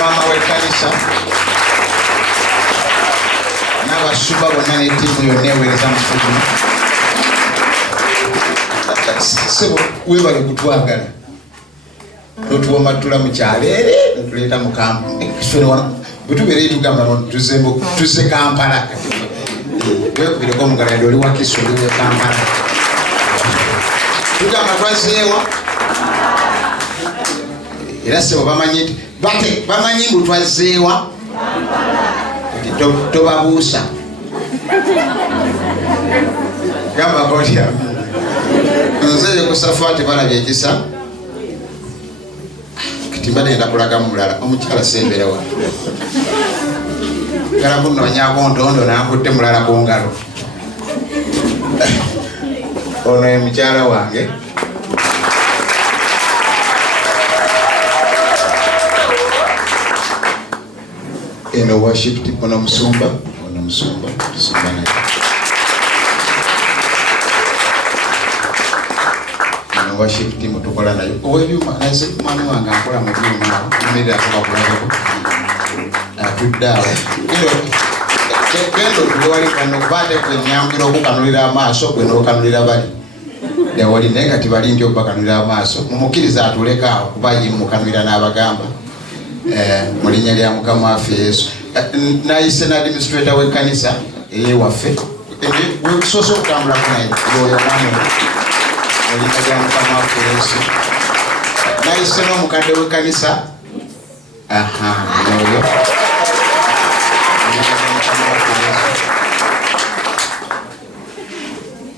mama w'ekkanisa n'abasumba bonna n'ettiimu yonna eweereza mu kifugi sebo weebale kutwagala notuwomatula mu kyaleere notuleeta mu bwetubeere tugamba tuzze Kampala wekubireko omugalanda oli wakiso oliwe Kampala tugamba twazzeewa era sebo bamanyi nti bamanyi mbu twazzeewa tobabuusa gamba kotya nze Yekosofaati Balabyekisa kati mbadde kulaga mulala omukyala semberewa gala kunoonyako ntondo nakutte mulala ku ngalo ono ye mukyala wange eno worship tip ono musumba tusumbane eno worship team tukola nayo owebyuma naze mwana wange akola mu byuma mmerera akubakulako atuddeawo gendo tuliwali kano kubate kwenyambira okukanulira amaaso kwe n'okanulira bali dewali naye nga tibali nti obakanulira amaaso mumukkiriza atulekaawo kuba yimukanulira n'abagamba mu linnya lya Mukama waffe Yesu nayise n'administrator w'ekkanisa waffe wesoose okutambulako naye oyo mwami mu linnya lya Mukama waffe Yesu nayise n'omukadde w'ekkanisa oyo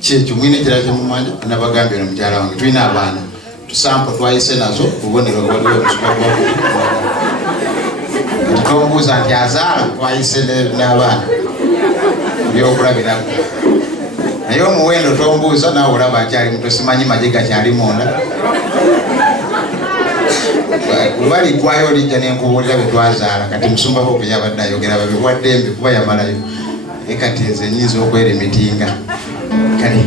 kyekyo mwine ekirala kyemumanya nabagambye no mukyala wange tulina abaana tusampo twayise nazo bubonero waliwo obusukaku tutombuuza nti azaala twayise n'abaana byokulabirako naye omuwendo tombuuza naawe olaba akyali muto simanyi maje gakyali munda bali kwayo olijja nenkubuulira betwazaala kati musumbako okuyabadde ayogera babiwaddembi kuba yamalayo ekati nze nyinza okwera emitinga kale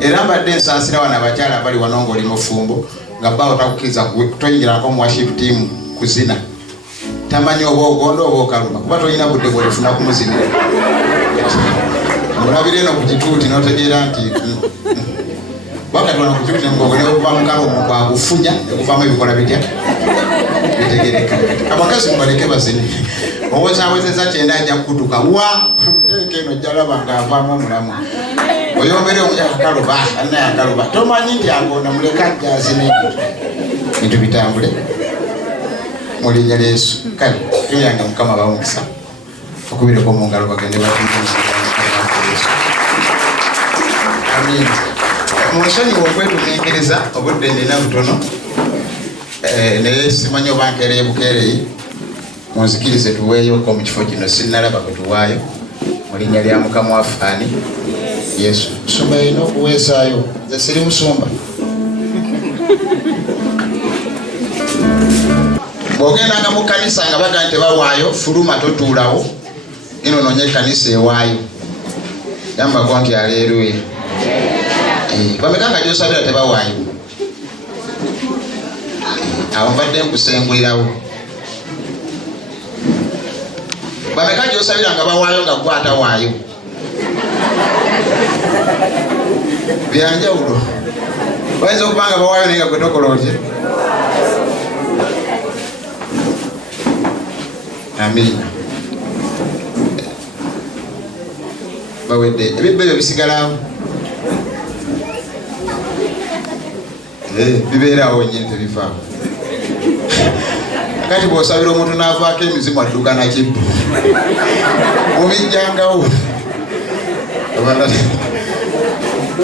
era mbadde nsaasira wana abakyala bali wano ng'oli mufumbo nga bawo takukkiriza toyingirako mu worship team kuzina tamanyi oba ogonda oba okaluma kuba tolina budde bwolifuna kumuzinira olabira eno ku kituuti n'otegeera nti wakati wano ku kituuti ngogone okuva mukalo omuntu agufunya ekuvaamu ebikola bitya bitegereka abakazi mubaleke bazine owozawezeza kyenda ajja kukutuka wa teeka eno jalaba ng'avaamu omulamu oyombere akaluba anaye akaluba tomanyi nti agonda muleka ajja azine bintu bitambule mu linnya lya Yesu kale tuyanga Mukama bawumisa okubireko mu ngalo bagende batuuza amin munsonyiwa okwetumiikiriza obudde ndina butono naye simanyi oba nkeereye bukeereyi munzikirize tuweeyoko mu kifo kino sinnalaba kwe tuwaayo mu linnya lya Mukama waffe ani Yesu musumba yina okuweesaayo nze siri musumba bw'ogendanga mu kkanisa nga baga nti bawaayo fuluma totuulawo ino noonye ekkanisa ewaayo gambako nti aleeruya bameka nga gyosabira tebawaayo awo mbadde nkusengulirawo bameka gyosabira nga bawaayo nga gwe atawaayo byanjawulo bayinza okuba nga bawaayo naye nga gwe tokola otya amina bawedde ebibba ebyo bisigalawo bibeerawo nyini tebivaawo kati bw'osabira omuntu n'avaako emizimu adduka nakibbu mubijjangawo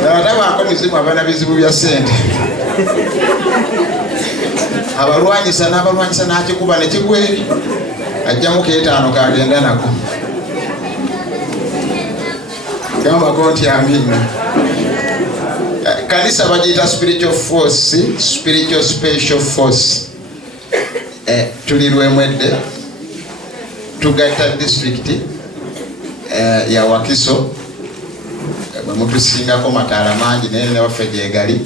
natabaako mizimu abana bizibu bya ssente abalwanyisa n'abalwanyisa n'akikuba nekigweri ajjamu keetaano kagenda nako gambako nti amina kanisa bagiyita spiritual force spiritual special force tuli Lwemwedde tugatta district ya Wakiso mutusingako mataala mangi naye ne waffe gyegali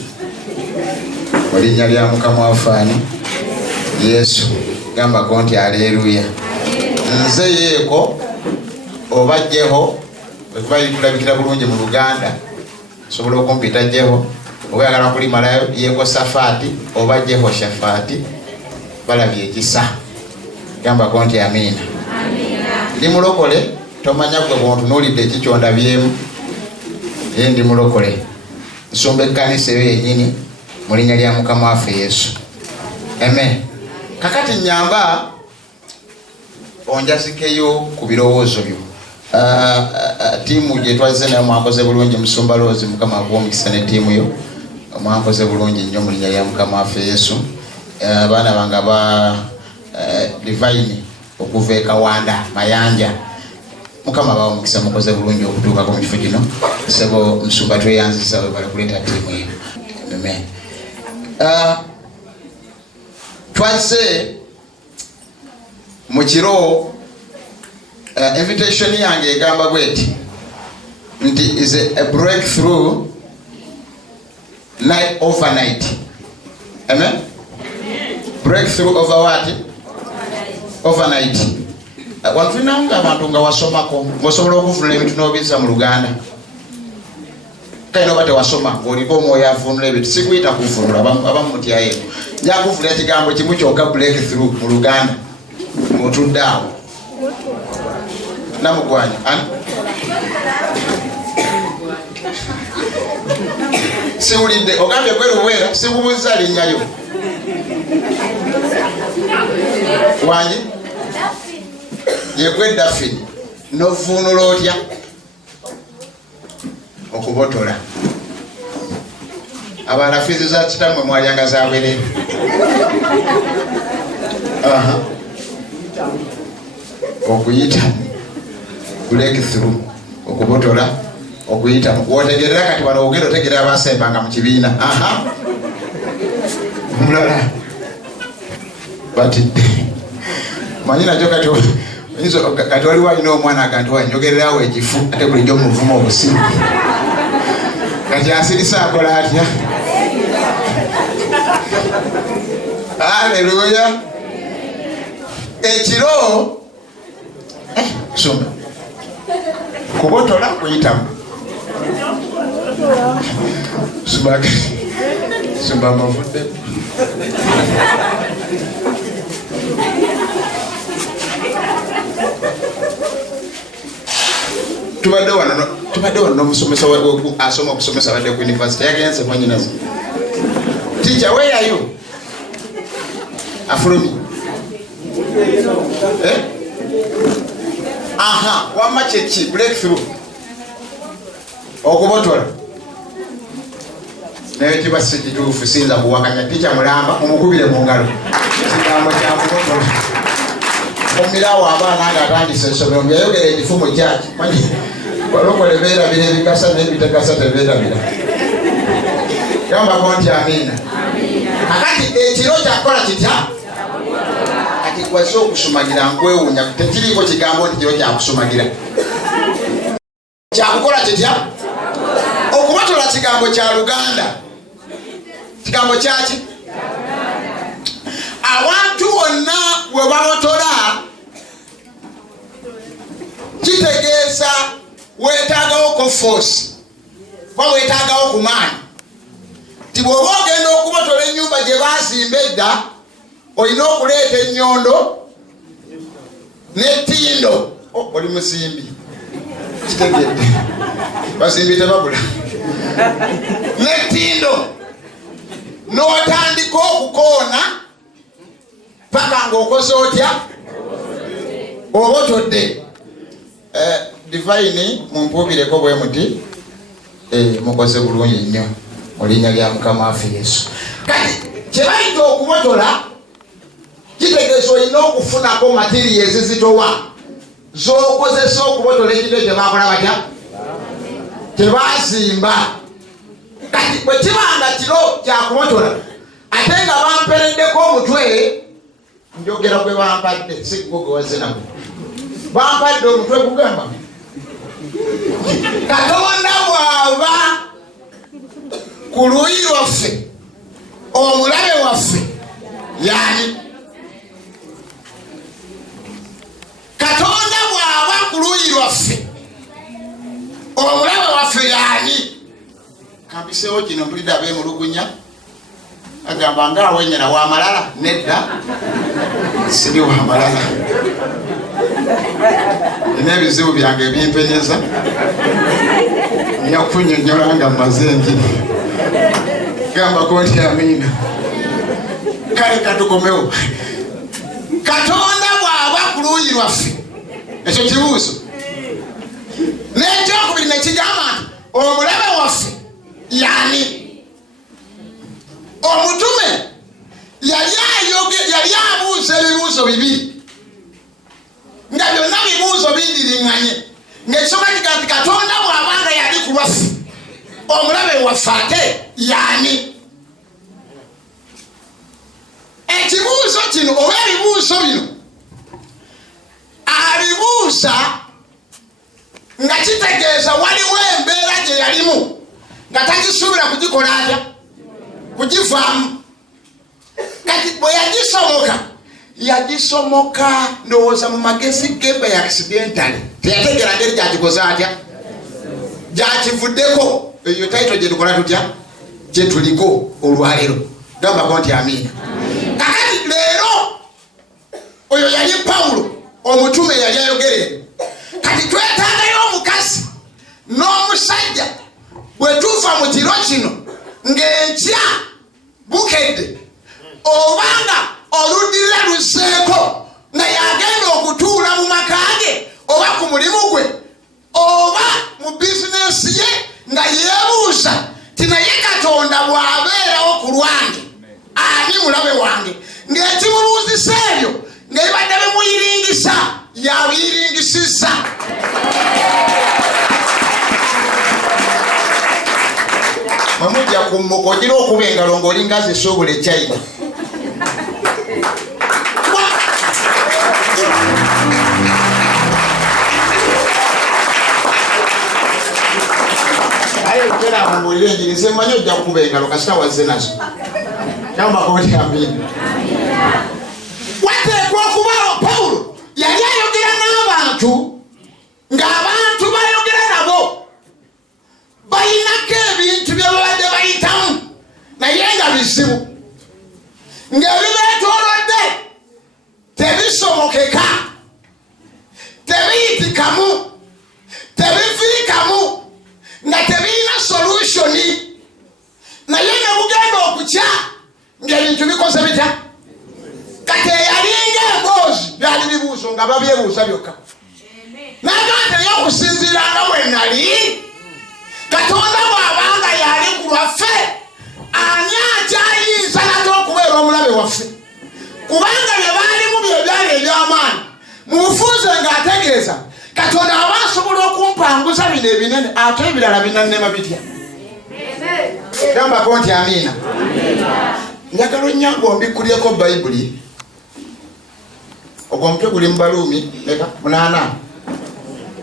mu linnya lya Mukama waffe ani Yesu gamba konti haleluya. Nze Yeko obajjeho bwe tulabikira bulungi mu Luganda sobola okumpita jeho oba oyagala kulimalayo Yekosofaati oba Yekosofaati Balabyekisa gamba konti amina. Ndi mulokole tomanya gwe bw'ontunuulidde ekikyonda byemu ye ndi mulokole nsumba ekkanisa eyo yennyini mu linnya lya Mukama waffe Yesu. Amen. Kakati nyamba onjazikeyo ku birowoozo byo. Tiimu gye twazze nayo mwakoze bulungi, Musumba Rose Mukama akuwa omukisa ne tiimu yo mwakoze bulungi nnyo mu linnya lya Mukama waffe Yesu. Abaana bange aba divine okuva e Kawanda Mayanja Mukama bawa omukisa mukoze bulungi okutuuka ku kifo kino. Sebo Musumba tweyanziza we bali kuleeta tiimu eyo. Amen. Twazze mu kiro invitation yange egamba bweti nti is a breakthrough night overnight. Amen. Breakthrough over what? Overnight. Wantulina nga abantu nga wasomako ngosobola okuvunula ebintu n'obizza mu Luganda. Kale noba tewasoma ng'oliko omwoyo avunula ebintu sikuyita kuvunula abamutyayo. Nja kuvunula ekigambo kimu kyokka breakthrough mu Luganda ng'otudde awo. Namugwanya siwulidde ogambye kweruwera sikubuuza linnyayo wangi yegwe Daffini novuunula otya okubotola abaana fiizi za kitammwe mwalyanga za bwerere. Okuyita breakthrough okubotola okuyita wotegerera kati wano ogenda otegerera abasembanga mu kibiina. Mulala batidde manyi nakyo kati waliwo alina omwana aganti wanjogererawo ekifu ate bulijjo muvuma obusiru kati asirisa akola atya? Haleluya. Ekiro soma kubotola kuyitamu sumba amavudde tubadde wano n'omusomesa asoma okusomesa badde ku university yagenze mwanyinaze teacher where are you afromi wamma kyeki breakthrough okubotola naye kiba si kituufu sinza kuwakanya teacher mulamba omukubire mu ngalo kigambo kya kubotola omirawo abaana nga atandise essomero ngayogera ekifumu kyaki manyi balokole beerabira ebigasa n'ebitegasa tebeerabira gambako nti amiina. Kakati ekiro kyakola kitya? Kati kwazze okusumagira nkwewuunya tekiriiko kigambo nti kiro kyakusumagira kyakukola kitya? Okubotola kigambo kya Luganda. Kigambo kyaki? Abantu bonna bwe babotola kitegeeza weetaagawo force oba weetaagawo ku maanyi. Ti bw'oba ogenda okubotola ennyumba gye baazimba edda olina okuleeta ennyondo n'ettindo. Oli musimbi kitegedde bazimbi tebabula n'ettindo n'otandika okukoona paka ng'okoze otya obotodde. Divine mumpuubireko bwe muti mukoze bulungi nnyo mu linnya lya Mukama waffe Yesu. Kati kye bayita okubotola kitegeeza olina okufunako materials zitowa z'okozesa okubotola ekintu ekyo baakola batya tebaazimba. Kati bwe kibanga kiro kyakubotola ate nga bampereddeko omutwe njogera gwe bampadde si gwe wazze nagwe bampadde omutwe kugamba Katonda bw'aba ku luuyi lwaffe omulabe waffe yani tukisewo kino mpulidde ab'emulugunya agamba ngaawe nyina wa malala nedda siri wa malala ina ebizibu byange ebimpenyeza nyakunyonnyola nga mmaze enjiri gambako nti amiina kale katukomewo Katonda bw'aba ku luuyi lwaffe ekyo kibuuzo n'ekyokubiri nekigamba nti omulabe waffe yani omutume yali abuuza ebibuuzo bibiri nga byonna bibuuzo bindiriŋŋanye ng'ekisooka kigaa nti Katonda bw'abanga yali ku lwaffe omulabe waffe ate yani ekibuuzo kino oba ebibuuzo bino abibuuza nga kitegeeza waliwo embeera gye yalimu nga tagisuubira kugikola atya kugivaamu kati bwe yagisomoka ndowooza mu magezi ge by accidentally teyategeera ngeri gyakikoze atya gyakivuddeko eyo tayito gye tukola tutya gye tuliko olwaleero gambako nti amiina kakati leero oyo yali Pawulo omutume yali ayogere kati twetaagayo omukazi n'omusajja bwe tuva mu kiro kino ng'enkya bukedde obanga oluddirira luzeeko nga yagenda okutuula mu maka ge oba ku mulimu gwe oba mu bizinesi ye nga yeebuuza ti naye Katonda bw'abeerawo ku lwange ani mulabe wange ng'ekimubuuzisa ebyo ng'ebadde bimuyiringisa yabiyiringisizza mamujja kummuka ogira okuba engalo ng'olinga zisuubula ekyayina ayogera mumulire enjiri semmanyi ojja kukuba engalo kasita wazze nazo kambakoti amiina wateekwa okubawo Pawulo yali ayogera n'abantu ng'abantu bayogera nabo bayinako ebintu bye babadde bayitamu naye nga bizibu ng'ebibeetoolodde tebisomokeka tebiyitikamu tebifiikamu nga tebirina solutioni naye ne bugenda okukya ng'ebintu bikoze bitya kati eyalinga emboozi byali bibuuzo nga babyebuuza byokka n'agamba naye okusinziira nga bwe nali Katonda bw'abanga yali ku lwaffe ani akyayinza nate okubeera omulabe waffe kubanga bye baalimu bye byali eby'amaanyi mu bufunze ng'ategeeza Katonda aba asobola okumpanguza bino ebinene ate ebirala binannema bitya gambako nti amiina njagala onnyangu ombikkulyeko bayibuli ogwo omutwe guli mu Baluumi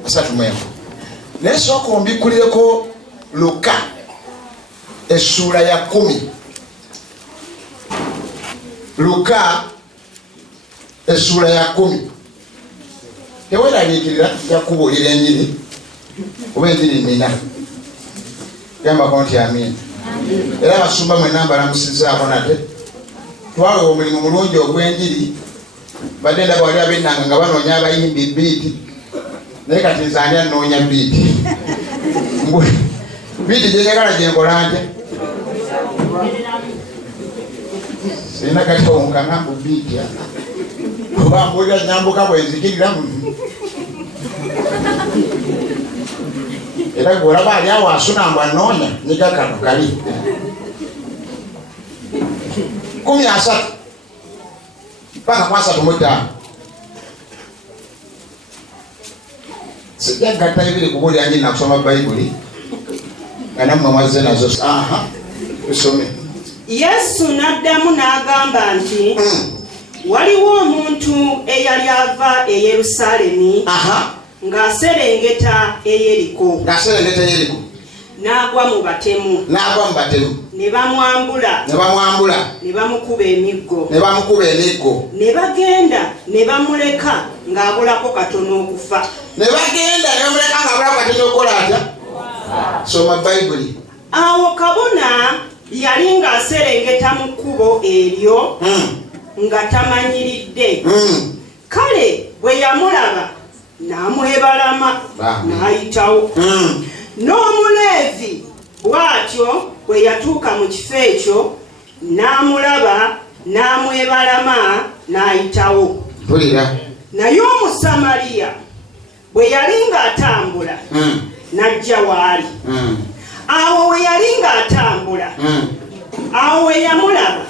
8:34 naye sooka ombikkulireko Luka essuula ya 10 Luka essuula ya 10 teweraliikirira yakubuulira enjiri oba enjiri nina gambako nti amiina era abasumba mwenna mbalamusizzaako nate twawe omulimu mulungi ogw'enjiri badde ndaba wali ab'ennanga nga banoonya abayimbi biiti naye kati nzani anoonya biiti biiti gyenjagala gyenkola nte sirina kati onkangambu biiti oba mbuulira nyambuka bwenzikirira era gweolaba ali awo asunambu anoonya nyiga kano kali 13 mpaka 35 sijja gatta ebiri kubuulira nji nakusoma bayibuli nga nammwe mwazze nazo tusome. Yesu n'addamu n'agamba nti waliwo omuntu eyali ava e Yerusaalemi ng'aserengeta e Yeriko n'agwa mu batemu ne bamwambula ne bamukuba emiggo ne bagenda ne bamuleka ng'abulako katono okufa. Soma bayibuli Awo kabona yali ng'aserengeta mu kkubo eryo nga tamanyiridde. Kale bwe yamulaba n'amwebalama n'ayitawo. N'Omuleevi bw'atyo bwe yatuuka mu kifo ekyo n'amulaba n'amwebalama n'ayitawo. Naye Omusamaliya bwe yali ng'atambula n'ajja waali. Awo we yali ng'atambula awo we yamulaba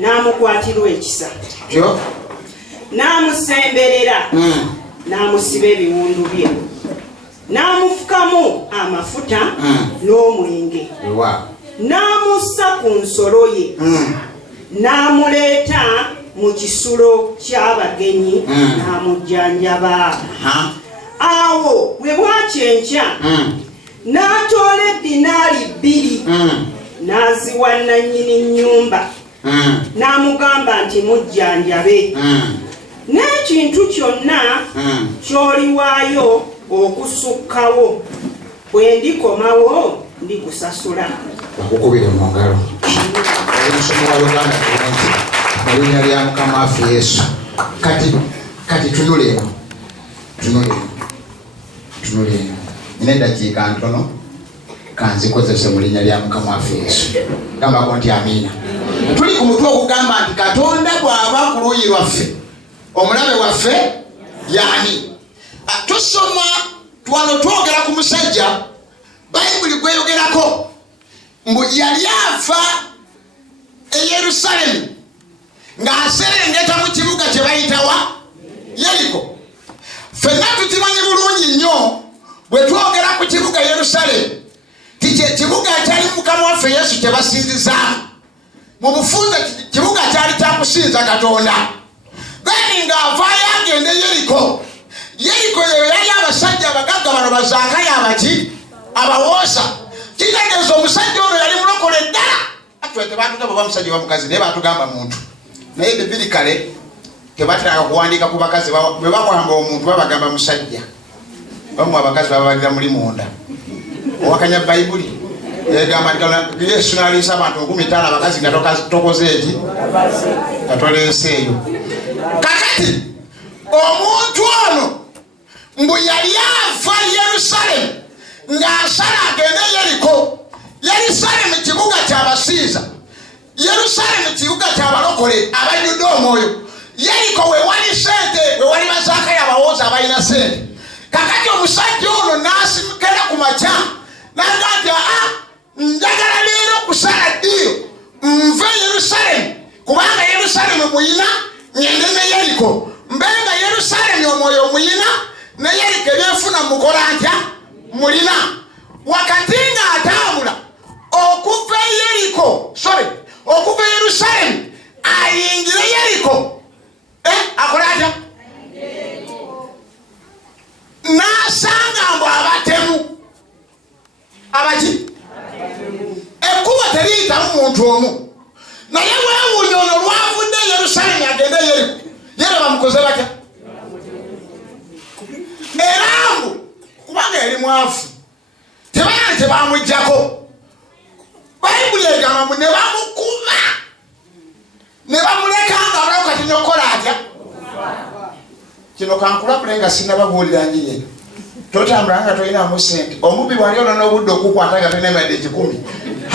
n'amukwatirwa ekisa, n'amusemberera n'amusiba ebiwundu bye, n'amufukamu amafuta n'omwenge, n'amussa ku nsolo ye, n'amuleeta mu kisulo ky'abagenyi n'amujjanjaba. Awo bwe bwakyenkya n'atoola eddinaali 2 n'aziwa nannyini nnyumba n'amugamba nti mujjanjabe, n'ekintu kyonna ky'oliwaayo okusukkawo bwe ndikomawo ndikusasula. Bakukubire mu ngalo. Olusomo lwa Luganda nti mu linnya lya Mukama waffe Yesu. Kati tunulemu. Nina eddakiika ntono kanzikozese mu linnya lya Mukama waffe Yesu. Gambako nti amiina. Tuli ku mutwe okugamba nti Katonda bw'aba ku luuyi lwaffe, omulabe waffe y'ani? Tusoma twano twogera ku musajja Bayibuli gweyogerako mbu yali ava e Yerusalemu ng'aserengeta mu kibuga kye bayitawa Yeriko. Ffenna tukimanyi bulungi nnyo bwe twogera ku kibuga Yerusalemu ti kye kibuga ekyali Mukama waffe Yesu kye basinzizaamu. Mu bufunze kibuga kyali kya kusinza Katonda. Then ng'avaayo agende Yeriko. Yeriko yeyo yali abasajja abagagga bano bazakayo abaki abawoosa. Kitegeeza omusajja ono yali mulokole ddala. Atwe tebatugamba bamusajja wa mukazi naye batugamba muntu. Naye Bibiri kale tebatera kuwandiika ku bakazi bwe bagamba omuntu babagamba musajja. Bamu abakazi babalira muli munda. Owakanya Bayibuli egamba nti Yesu n'aliisa abantu 15 abakazi nga tokoze eki katoleeseeyo. Kakati omuntu ono mbu yali ava Yerusalemu ng'asala agende Yeriko. Yerusalemu kibuga ky'abasiiza, Yerusalemu kibuga ky'abalokole abajjudde omwoyo. Yeriko we wali sente, we wali bazakayo abawooza abalina sente. Kakati omusajja ono n'asimukira ku makya n'agamba njagala leero kusala ddiiro nve Yerusalemu kubanga Yerusalemu muyina ngende ne Yeriko, mbenga Yerusalemu omwoyo muyina ne Yeriko ebyenfuna mukola ntya mulina. Wakati ng'atambula okuva Yeriko okuva Yerusalemu ayingire Yeriko akola atya n'asanga mbu abatemu abaki ekkubo teriyitamu muntu omu. Naye weewuunya ono lwavudde Yerusalemu agende Yeriko yera bamukoze batya era mbu kubanga yali mwavu tebayana tebamuggyako. Bayibuli egamba mbu ne bamukuba ne bamuleka nga balawo kati nokola atya. Kino kankulabule nga sinnababuulira nyinyi. Totambula nga tolinamu sente. Omubi wali ono n'obudde okukwata nga tolina mayadde 10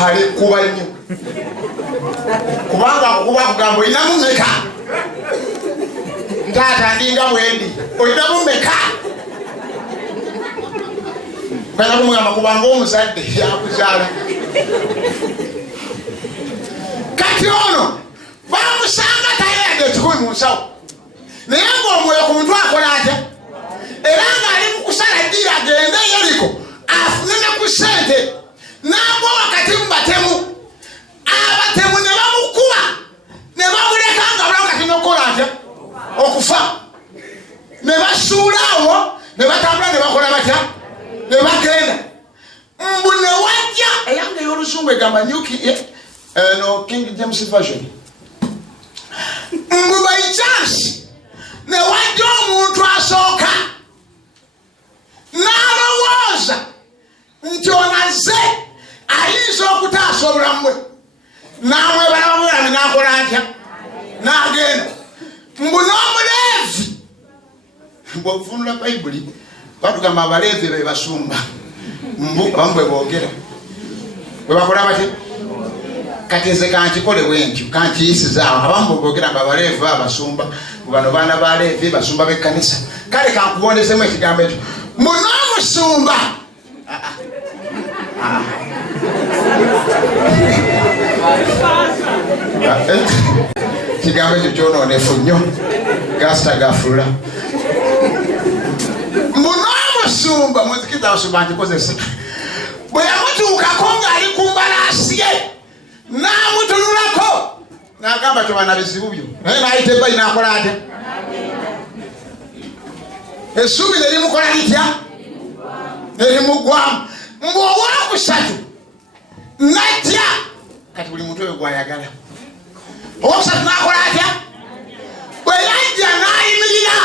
ali kuba nnyo. Kubanga akukuba kugamba olinamu meka? Ntaata ndinga bwendi olinamu meka? Kanya kumugamba kubanga omuzadde yakuzaala. Kati ono bamusanga tayadde 10 mu nsawo. Naye ng'omwoyo ku muntu akola atya? Era ng'ali mu kusala ddiiro agende Yeriko afune ne ku ssente n'agwa wakati mu batemu. Abatemu ne bamukuba ne bamuleka nga bulawo kati n'okukola atya okufa. Ne basuula awo ne batambula ne bakola batya ne bagenda. Mbu ne wajja eyange ey'Oluzungu egamba no King James Version. Mbu by chance ne wajja omuntu asooka n'alowooza nti onaze ayinza bw'ofunula bayibuli batugamba abaleevi be basumba abamu bwe boogera bwe bakola bati kati nze kankikole bwentyo kankiyisizaawo abamu bwe boogera nga abaleevi babasumba bano baana ba leevi basumba b'ekkanisa kale kankubondezemu ekigambo ekyo munoomusumba kigambo ekyo kyonoonefu nnyo gasita gafulula munoomusumba mwezikiriza abasumba nkikozesa bwe yamutuukako ng'ali ku mbalaasi ye n'amutunulako n'agamba tobana bizibu byo naye n'ayita ebbayi n'akola ate essuubi ne limukola litya ne limugwamu mbu owookusatu najja kati buli muntu oyo gwayagala owokusatu n'akola atya bwe yajja n'ayimirira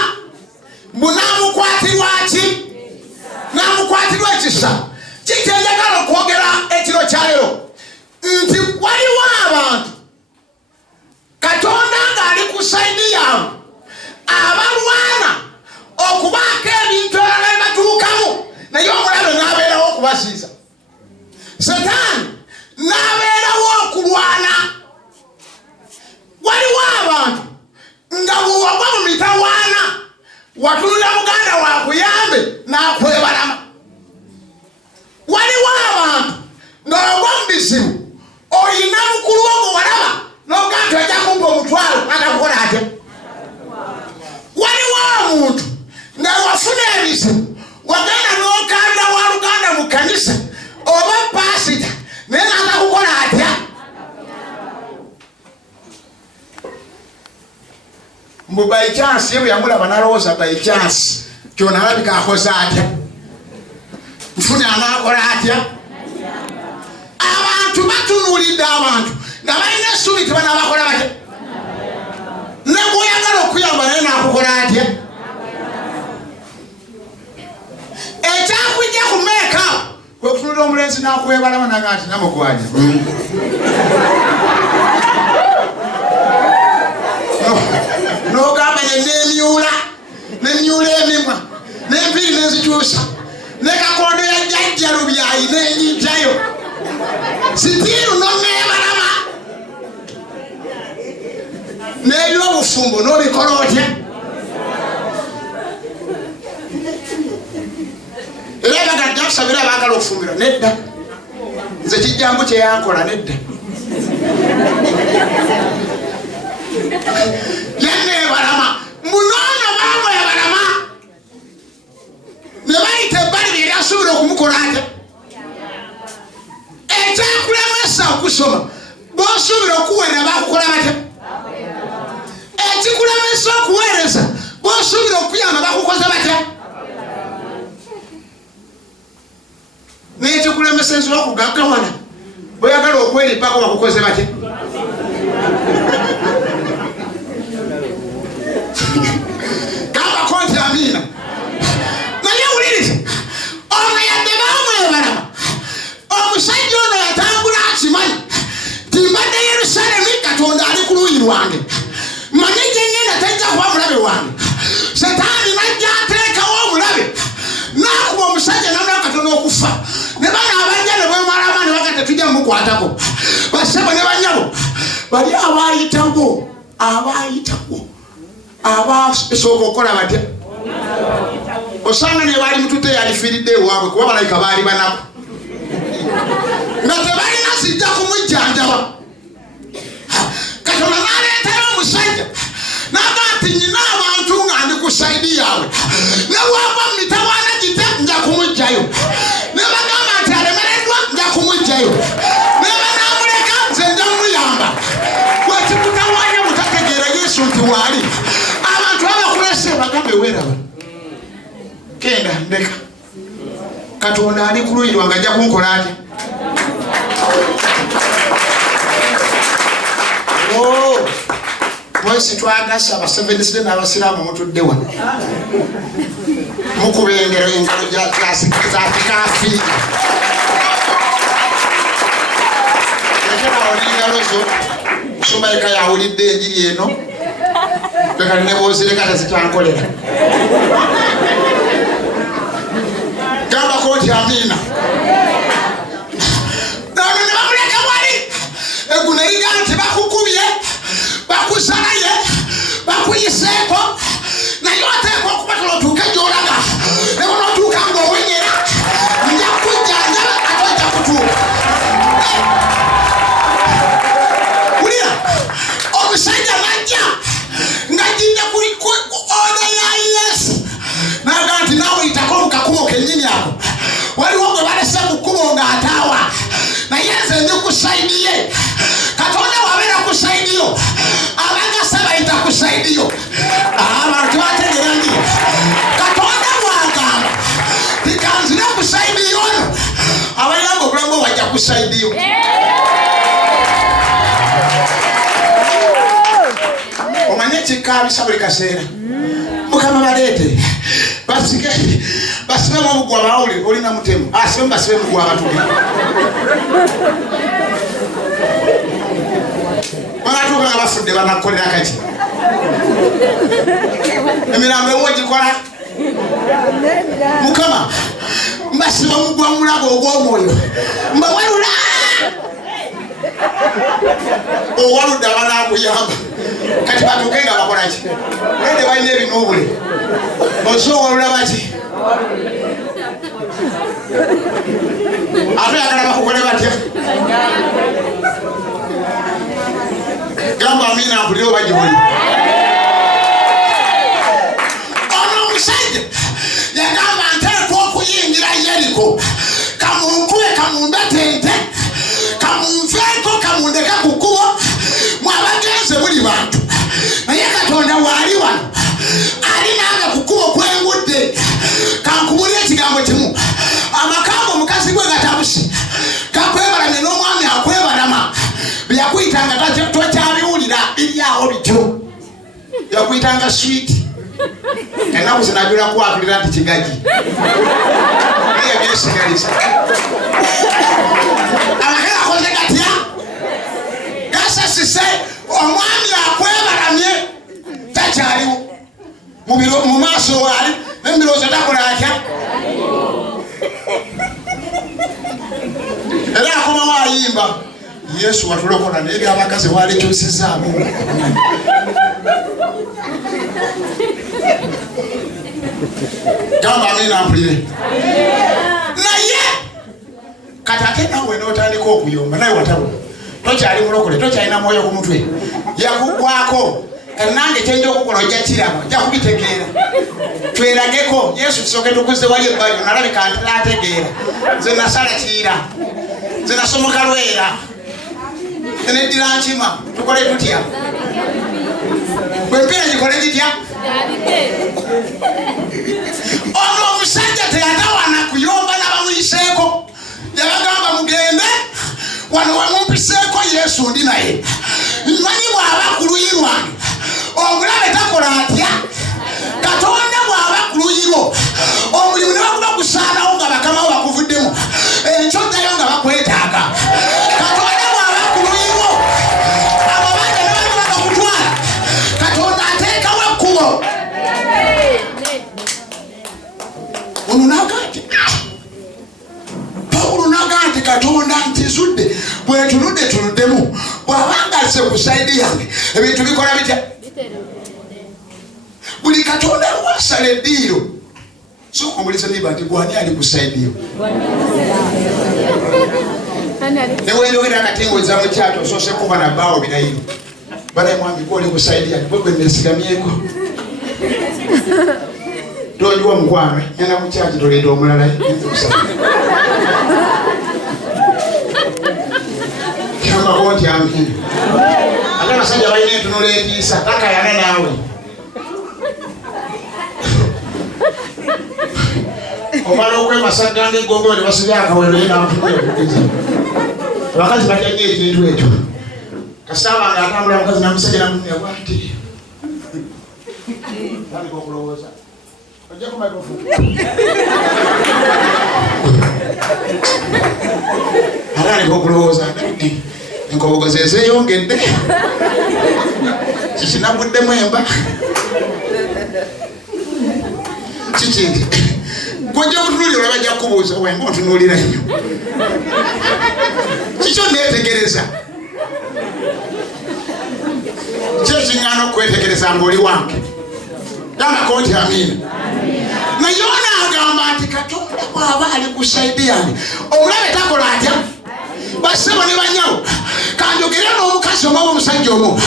mbu n'amukwatirwa ki n'amukwatirwa ekisa kikyeyagala okwogera ekiro kyaleero nti waliwo abantu Katonda ng'ali ku sayidi yaabwe abalwana okubaako ebintu ebirala ebibatuukamu naye omulabe n'abeerawo okubasiiza Setaani n'abeerawo okulwana waliwo abantu nga bw'ogwa mu mitawaana watunula muganda waakuyambe n'akwebalama waliwo abantu ng'ogwa mu bizibu oyina mukulu wo gwe walaba n'ogantu ajja kumpa omutwalo agakukola ate waliwo omuntu nga wafuna ebizibu wagenda n'okanda wa luganda mu kanisa oba pasita naye n'agakukola atya mbu by chance ye bwe yamulaba n'alowooza by chance kyona alabika akoze atya nfune anaakola atya abantu batunuulidde abantu nga balina essuubi tebanabakola bate ne bw'oyagala okuyamba naye n'akukola atya ekyakujja ku meeka kwekutunula omulenzi n'akwebalama naga nti namugwaja n'ogamba nemyula emimwa n'empiri n'enzikyusa ne Kakondo yajjajja lubyayi n'enyijjayo sitiiru n'oneebalama n'ebyobufumbo n'obikola otya era bagajja kusabira abaagala okufumbira nedda nze kijjangu kyeyankola nedda yanneebalama munoono baamwebalama ne bayita ebbali lye lyasuubira okumukola ate ekyakulemesa okusoma bw'osuubira okuweerera bakukola bate ekikulemesa okuweereza bw'osuubira okuyamba bakukoze batya n'ekikulemesa ensobola okugaggawana bw'oyagala okweripako bakukoze batya gambako nti amiina naye wuliriza ono yadde baamwebalama omusajja ono yatambula akimanyi timbadde Yerusaalemi Katonda ali ku luuyi lwange manyi gyengenda tajja kuba mulabe wange Setaani najja ateekawo omulabe n'akuba omusajja namulaba Katonda okufa ne bana abajja ne bwemalama ne baga tetujja mukwatako basebo ne banyabo bali abaayitawo abasooka okukola batya osanga ne baali mutute yalifiiridde ewaabwe kuba balayika baali banaku nga tebalina zijja kumujjanjaba Katonda n'aleetayo omusajja n'aga nti nyina abantu nga ndi ku sayidi yaabwe ne bwava mu mitawaana gite nja kumugjayo ne bagamba nti alemereddwa nja kumugjayo ne banaamuleka nze nja mumuyamba bwekikutawaanya butategeera Yesu nti waali abantu abakulese bagambe weeraba kenda ndeka Katonda ali ku luuyi lwange ajja kunkola atya mwesi twagasa Seventh Day n'abasiraamu mutudde wano mukuba engero za kikaafiri ekerawo n'engalo zo Sumaika yawulidde enjiri eno tekali ne bwozireka tezikyankolera koti amina. Nami ne bamuleka wali. Eguneriga nti bakukubye, bakusalaye, bakuyiseko. Na yote kwa kupatula tukajoraga. Ebono tukango wenyera. Nja kujanja atoja kutuka. Ulia. Omusajja najja. Ngajinja kuri order ya Yesu. Naganti nawe itakuwa kakumo kenyini yako. Wali wangwe wale sabu kumo nga atawa. Na Yesu ndio kusaidie. Katonda wabera kusaidio. Abanga saba itakusaidio. Abantu bategerangi. Katonda mwagamba. Tikanzira kusaidio. Abayango kulango wajja kusaidio. Omanyeti kabisa buli kaseera. Mukama balete. Basike. Basibe mu gwa bauli olina mutemu. Asibe basibe mu gwa batubi. Banatuka nga bafudde banakolera kati. Emirambo wogikola. Mukama mbasiba mu gwa mulago ogw'omwoyo. Mbawalula. Owaluda banakuyamba. Kati batukenga bakola ki? Nende balina ebinubule. Osowalula baki? Ate yagala bakukole batya? Gamba amina mpulire oba gy'oli. Ono omusajja yagamba nteekwa okuyingira Yeriko. Kamunkube kamundetente. Kamunveeko kamundeke ku kkubo. Mwabagenze muli bantu. Naye Katonda waali wano. Ali nange ku kkubo kwengudde. Kankubulira ekigambo kimu. Amakambo omukazi gwe gatabusi. Kakwebalamye n'omwami akwebalama. Byakuyitanga tokyabiwulira biryawo bityo. Yakuyitanga sweet. Ennaku zinajula kwatulira nti kigaji. Naye byesigalisa. Amakera akoze gatya? Gasasise omwami akwebalamye takyaliwo. Mu maaso wali n'embiroozo takola atya? Era akomawo ayimba. Yesu watulokola n'ebyo abakazi walekyusizaamu. Gamba amina mpulire. Naye kati ate nawe n'otandika okuyomba naye watabula. Tokyali mulokole, tokyalina mwoyo ku mutwe. Yakugwako. Kati nange kyenja okukola ojja kiraba, ojja kubitegeera. Twerageko. Yesu tusooke tukuze wali ebbali nalabika ategeera. Nze nasala kiira. Nze nasomoka lwera. Neddira nkima. Tukole tutya? Bwempira gikole gitya? Ono omusajja teyatawana kuyomba n'abamuyiseeko. Yabagamba mugende wano wamumpiseeko Yesu ndi naye. Mmanyi bw'aba ku luyi lwange. Omulabe takola atya? Katonda bw'aba ku luyi lwo. Omulimu ne bakuba gusaanawo nga bakama bo bakuvuddemu. Ekyoddayo nga bakwetaaga. Katonda bw'aba ku luyi lwo. Ababanja ne bakuba bakutwala. Katonda ateekawo ekkubo. Ono n'agati. Pawulo n'agati Katonda ntizudde. Bwe tunudde tunuddemu. Bw'abanga azze ku sayidi yange ebintu bikola bitya? Buli Katonda lwasala eddiiro. So omulize niba nti gwani ali ku sayidi yo. Newenjogera kati ng'oza mu kyato osoose kuba na bbaawo birayiro. Balayi mwami gw'oli ku sayidi yange gwe neesigamyeko. Tonjiwa mukwano ngenda mu kyaki toleeta omulala nze kusaba. Kyambako nti amina. Ate abasajja balina entunula etiisa takayana naawe. Omala okwemasaganga eggongolo ne basibya akawero ye n'amutunuya okugeza. Abakazi batya nnyo ekintu ekyo. Kasita abange atambula omukazi n'omusajja n'amutunuya bw'ati. Tandika okulowooza. Ojjako microphone. Atandika okulowooza. Enkobogozi ezeeyongedde. Kikinaguddemu emba. Kiki Kujja kutunulira bajja kubuuza wenga ontunulira nnyo. Kikyo neetegereza. Kyekiŋŋaana okwetegereza ng'oli wange. Gambako nti amiina. Naye ono agamba nti Katonda bw'aba ali ku sayidi yange omulabe takola atya? Bassebo ne banyawo kanjogere n'omukazi oba omusajja omu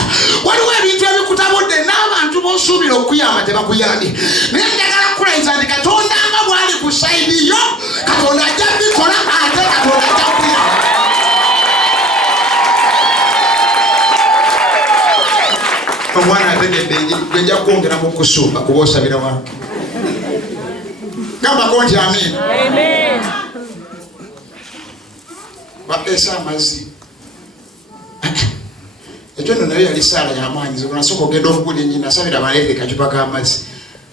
waliwo ebintu ebikutabudde n'abantu b'osuubira okuyamba tebakuyambye naye njagala kukulayiza nti Katonda nga bw'ali ku sayidi yo Katonda ajja bikola ate Katonda ajja kuyamba. Omwana ategedde gwe nja kwongera mu kusumba kuba osabira wange. Gambako nti amiina. Amen. Bapeesa amazzi. Ekyo nno nayo yali ssaala y'amaanyi nze nasooka ogenda okugula ennyini nasabira baleete kacupa k'amazzi.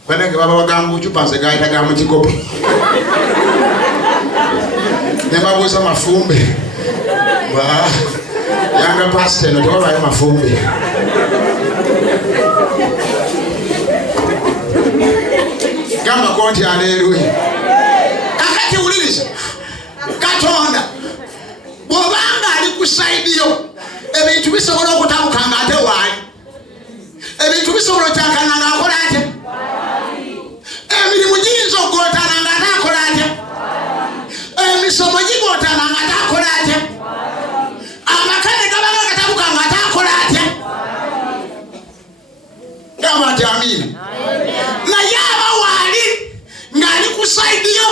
Banange baba bagamba ocupa nze gaayita ga mu kikopo. Ne babuuza mafumbe. Yanga pasita eno tewabaayo mafumbe. Gambako nti aleeruya. Kakati wuliriza Katonda bw'obanga ali ku sayidi yo ebintu bisobola okutabuka ng'ate waali. Ebintu bisobola okyakana ng'akola atya? Emirimu giyinza okugootana ng'ate akola atya? Emisomo gigootana ng'ate akola atya? Amaka ne gaba gatabuka ng'ate akola atya? Gamba nti amiina. Naye aba waali ng'ali ku sayidi yo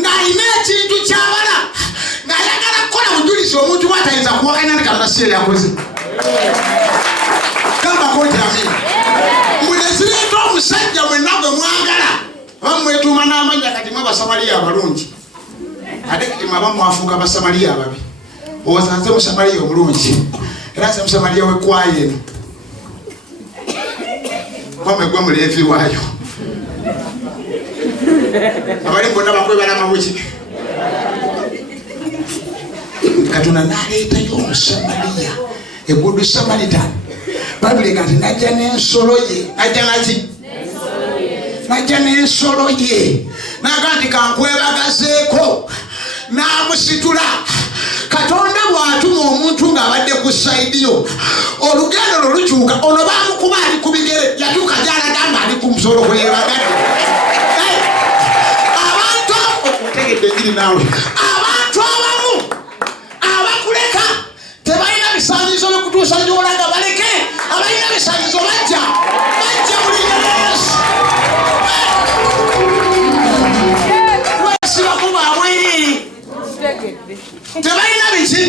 ng'alina ekintu ky'abala ng'ayagala kukola bujulizi omuntu bw'atayinza kuwakanya ne Katonda si ye yakoze. Gambako nti amiina. Mwe zireeta omusajja mwenna gwe mwagala oba mwetuuma n'amannya kati mwe Abasamaliya abalungi ate kati mwe abamu mwafuuka Abasamaliya ababi. Olowooza nze Musamaliya omulungi era nze Musamaliya w'ekwaya eno oba gwe Muleevi waayo. Abali bonna bakwebalama buki. Katonda n'aleetayo Omusamaliya eggudu Samaritan. Babuli kati najja n'ensolo ye. Najja naki? Najja n'ensolo ye. Naga nti kankwebagazeeko n'amusitula. Katonda bw'atuma omuntu ng'abadde ku sayidi yo olugendo lwe lukyuka ono baamukuba ali ku bigere yatuuka gy'alaga ng'ali ku musolo kwe yeebagadde. Abantu otegedde njiri naawe. Abantu abamu abakuleka tebalina bisaanyizo bikutuusa gy'olaga baleke. Abalina bisaanyizo bajja mu linnya lya Yesu. Lwesibaku baabwerere tebalina biki.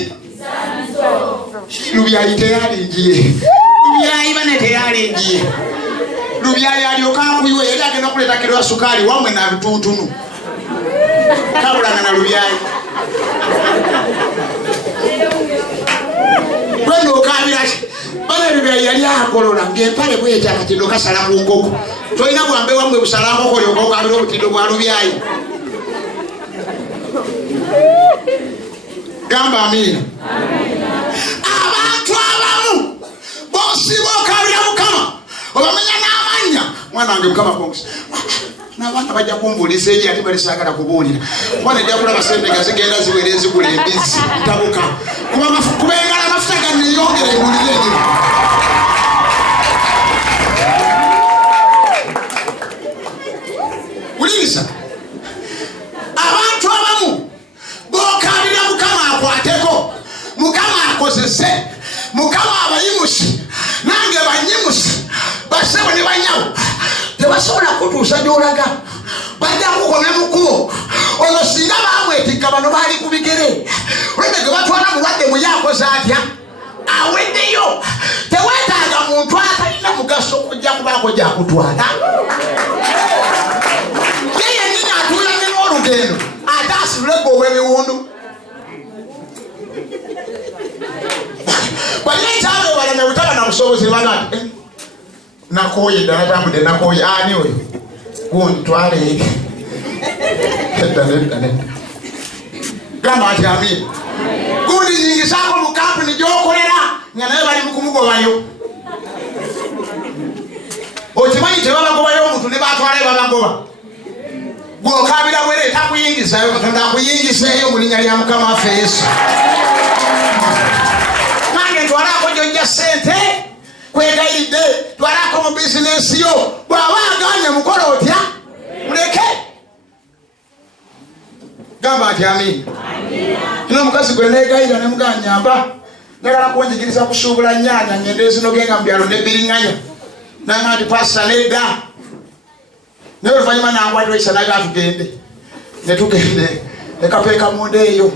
Lubyayi teyalingiye. Lubyayi bane teyalingiye. Lubyayi alyoka akuyiwe yali agenda kuleeta kiro ya sukaali wamwe na bituntunu. Kabulanga na Lubyayi. Gwendo okabira bane Lubyayi yali akolola ng'empale bwetya akatindo kasala ku nkoko. Tolina bwambe wamwe busala nkoko olyoka okabira obutindo bwa Lubyayi. Gamba amiina. Abantu abamu b'osiba okabira Mukama obamenya n'amannya. Mwana wange Mukama konkusa n'abaana bajja kumbuuliza eri ate bali saagala kubuulira kuba nejja kulaba sente nga zigenda ziwera ezigula embizzi ntabuka kuba engala amafuta ganneeyongere ebulire enyo. Wuliriza abantu abamu b'okabira Mukama akwateko, Mukama akozese, Mukama abayimusi nange banyimusi bassebo ne banyawo tebasobola kutuusa gy'olaga. Bajja kukomya mu kkubo ono singa baamwetikka bano baali ku bigere olwedde ge batwala mulwadde mu ye akoze atya aweddeyo. Teweetaaga muntu atalina mugaso okujja kubaako gyakutwala. Ye yennyini atuulanye n'olugendo ate asulule gwe ow'ebiwundu. Banyekyalo balanya butaba na busobozi bana nakooye ddala tambudde nakooye ani oyo gundi twale edda nedda. Gamba nti amiina. Gundi nyingisaako mu kampuni gy'okolera nga naye bali mu kumugobayo. Okimanyi tebabagobayo omuntu ne batwalayo babagoba. gw'okabira bwere takuyingizayo Katonda akuyingizeeyo mu linnya lya Mukama waffe Yesu. Nange ntwalako gy'ojja ssente kwegayidde twalako mu bizinesi yo bw'aba aganye mukola otya muleke gamba nti amiina. Ino omukazi gwe neegayira ne muganyamba njagala kunjigiriza kusuubula nnyaanya ngende ezinogenga mu byalo n'ebiriŋŋanya nanga nti pasita nedda naye oluvannyuma nangwatiraisa naga tugende ne tugende ekapeeka munda eyo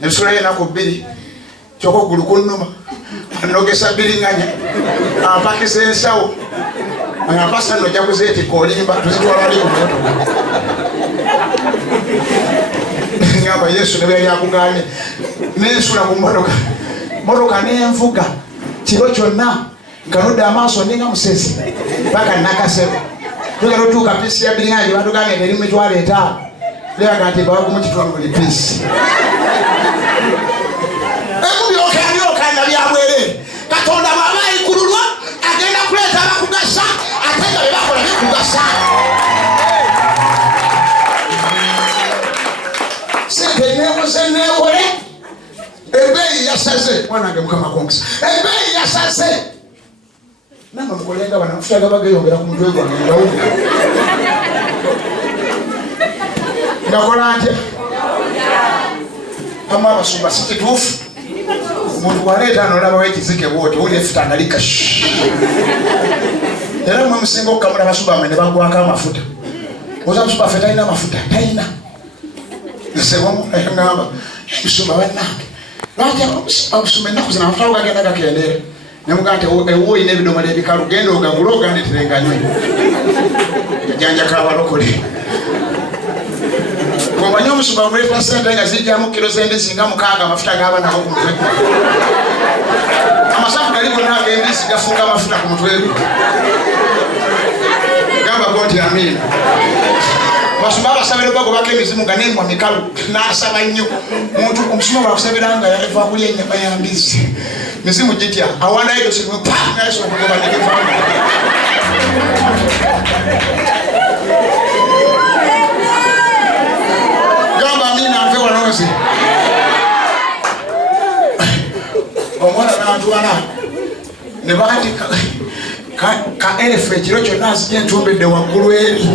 ne tusulayo ennaku 2 kyokka oggulu kunnuma anogesa biriŋŋanya ampakisa ensawo nga pasita nno ojja kuzeetika olimba tuzitwala wali ku motoka ngamba Yesu ne bwe yali akuganye n'ensula ku motoka n'envuga kiro kyonna nga nodda amaaso ndinga musezi paka nakasebo tugenda otuuka piisi ya biriŋŋanya gye batugambye nga eri mu mitwalo 5 leaga nti bawagumu kitundu buli piisi ebyokabyokanya byabwerere Katonda bw'aba ayikululwa agenda kuleeta abakugasa ate nga bye bakola bikugasa. Sente neekoze neekole ebbeeyi yasaze mwanange Mukama kwongesa ebbeeyi yasaze namba mukolenga bana amafuta gabageyongera ku mutwe gwange ngawuga ngakola ntya ama abasumba si kituufu omuntu waleeta nolabawo ekizike bwoti oli efuta ngalika era mwe musinga okukamula abasumba amwe ne bagwako amafuta oza musumba ffe talina amafuta talina nsebomu ngamba musumba bannange lwaki obusumba ennaku zino amafuta ago gagenda gakendeera nemugaa nti ewo oyina ebidomola ebikalu genda ogagula oganditireenganywe ejanjaka abalokole omanye omusumba muleeta sente nga zijjamu kilo z'embisi nga 6 amafuta gaba nago ku mutwe gwe amasafu gali gonna ag'embisi gafuuka amafuta ku mutwe gwe gamba go nti amiina. Basumba abasabira bagobako emizimu nga nemmwa mikalu n'asaba nnyo muntu omusumba bwakusabira nga yava kulya ennyama ya mbisi mizimu gitya awandayo dosimu pa nayesu okugoba negevamu gamba amiina nfe wanoze omwana n'atwala ne baati ka elefu ekiro kyonna azija entumbedde waggulu eri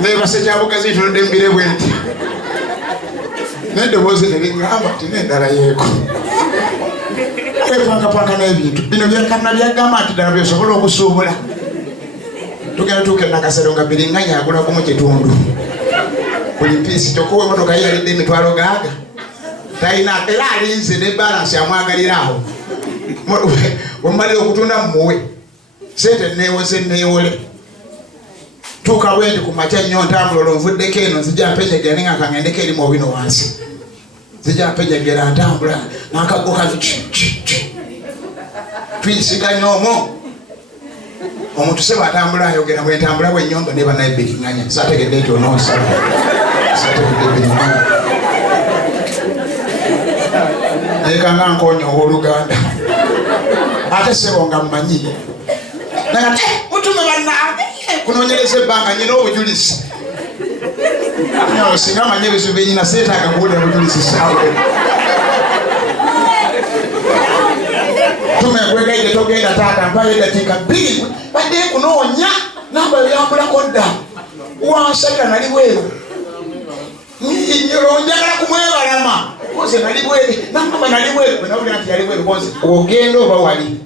nebase kyabugazi itunudde mbire bwenti n'eddoboozi nebigamba nti n'endala yeeko epankapanga n'ebintu bino byakamuna byagamba nti ddala byosobola okusuubula tugenda tuuka enakasero nga biriŋŋanya agulakumu kitundu buli piisi kyokka emotoka ye yalidde emitwalo gaaga talina era alinze ne balansi amwagalira awo wemumalire okutunda mumuwe sente neewose neewole tuuka bwendi ku makya nnyo ntambula olonvuddeko eno nzija mpenyegera nenga kangendeko erimu obino wansi nzija mpenyegera ntambula n'akago kazi tuyisiganya omwo omuntu seba atambula ayogera bwentambula bwennyonga neba naye biriŋŋanya sategedde ekyo onoosaba sategedde biriŋŋanya nekanga nkonya ow'oluganda ate sebo nga mmanyi naga mutume bannange kunoonyereza ebbanga nyina obujulizi singa amanye ebizibu byenyina seetaaga kuwulira bujulizi saawe tume kwegayide togenda taata mpayo eddakiika 2 badde kunoonya namba yoyambulako dda wansabira nali bweru njagala kumwebalama koze nali bweru namba nali bweru bwenawulira nti yali bweru koze ogenda oba wali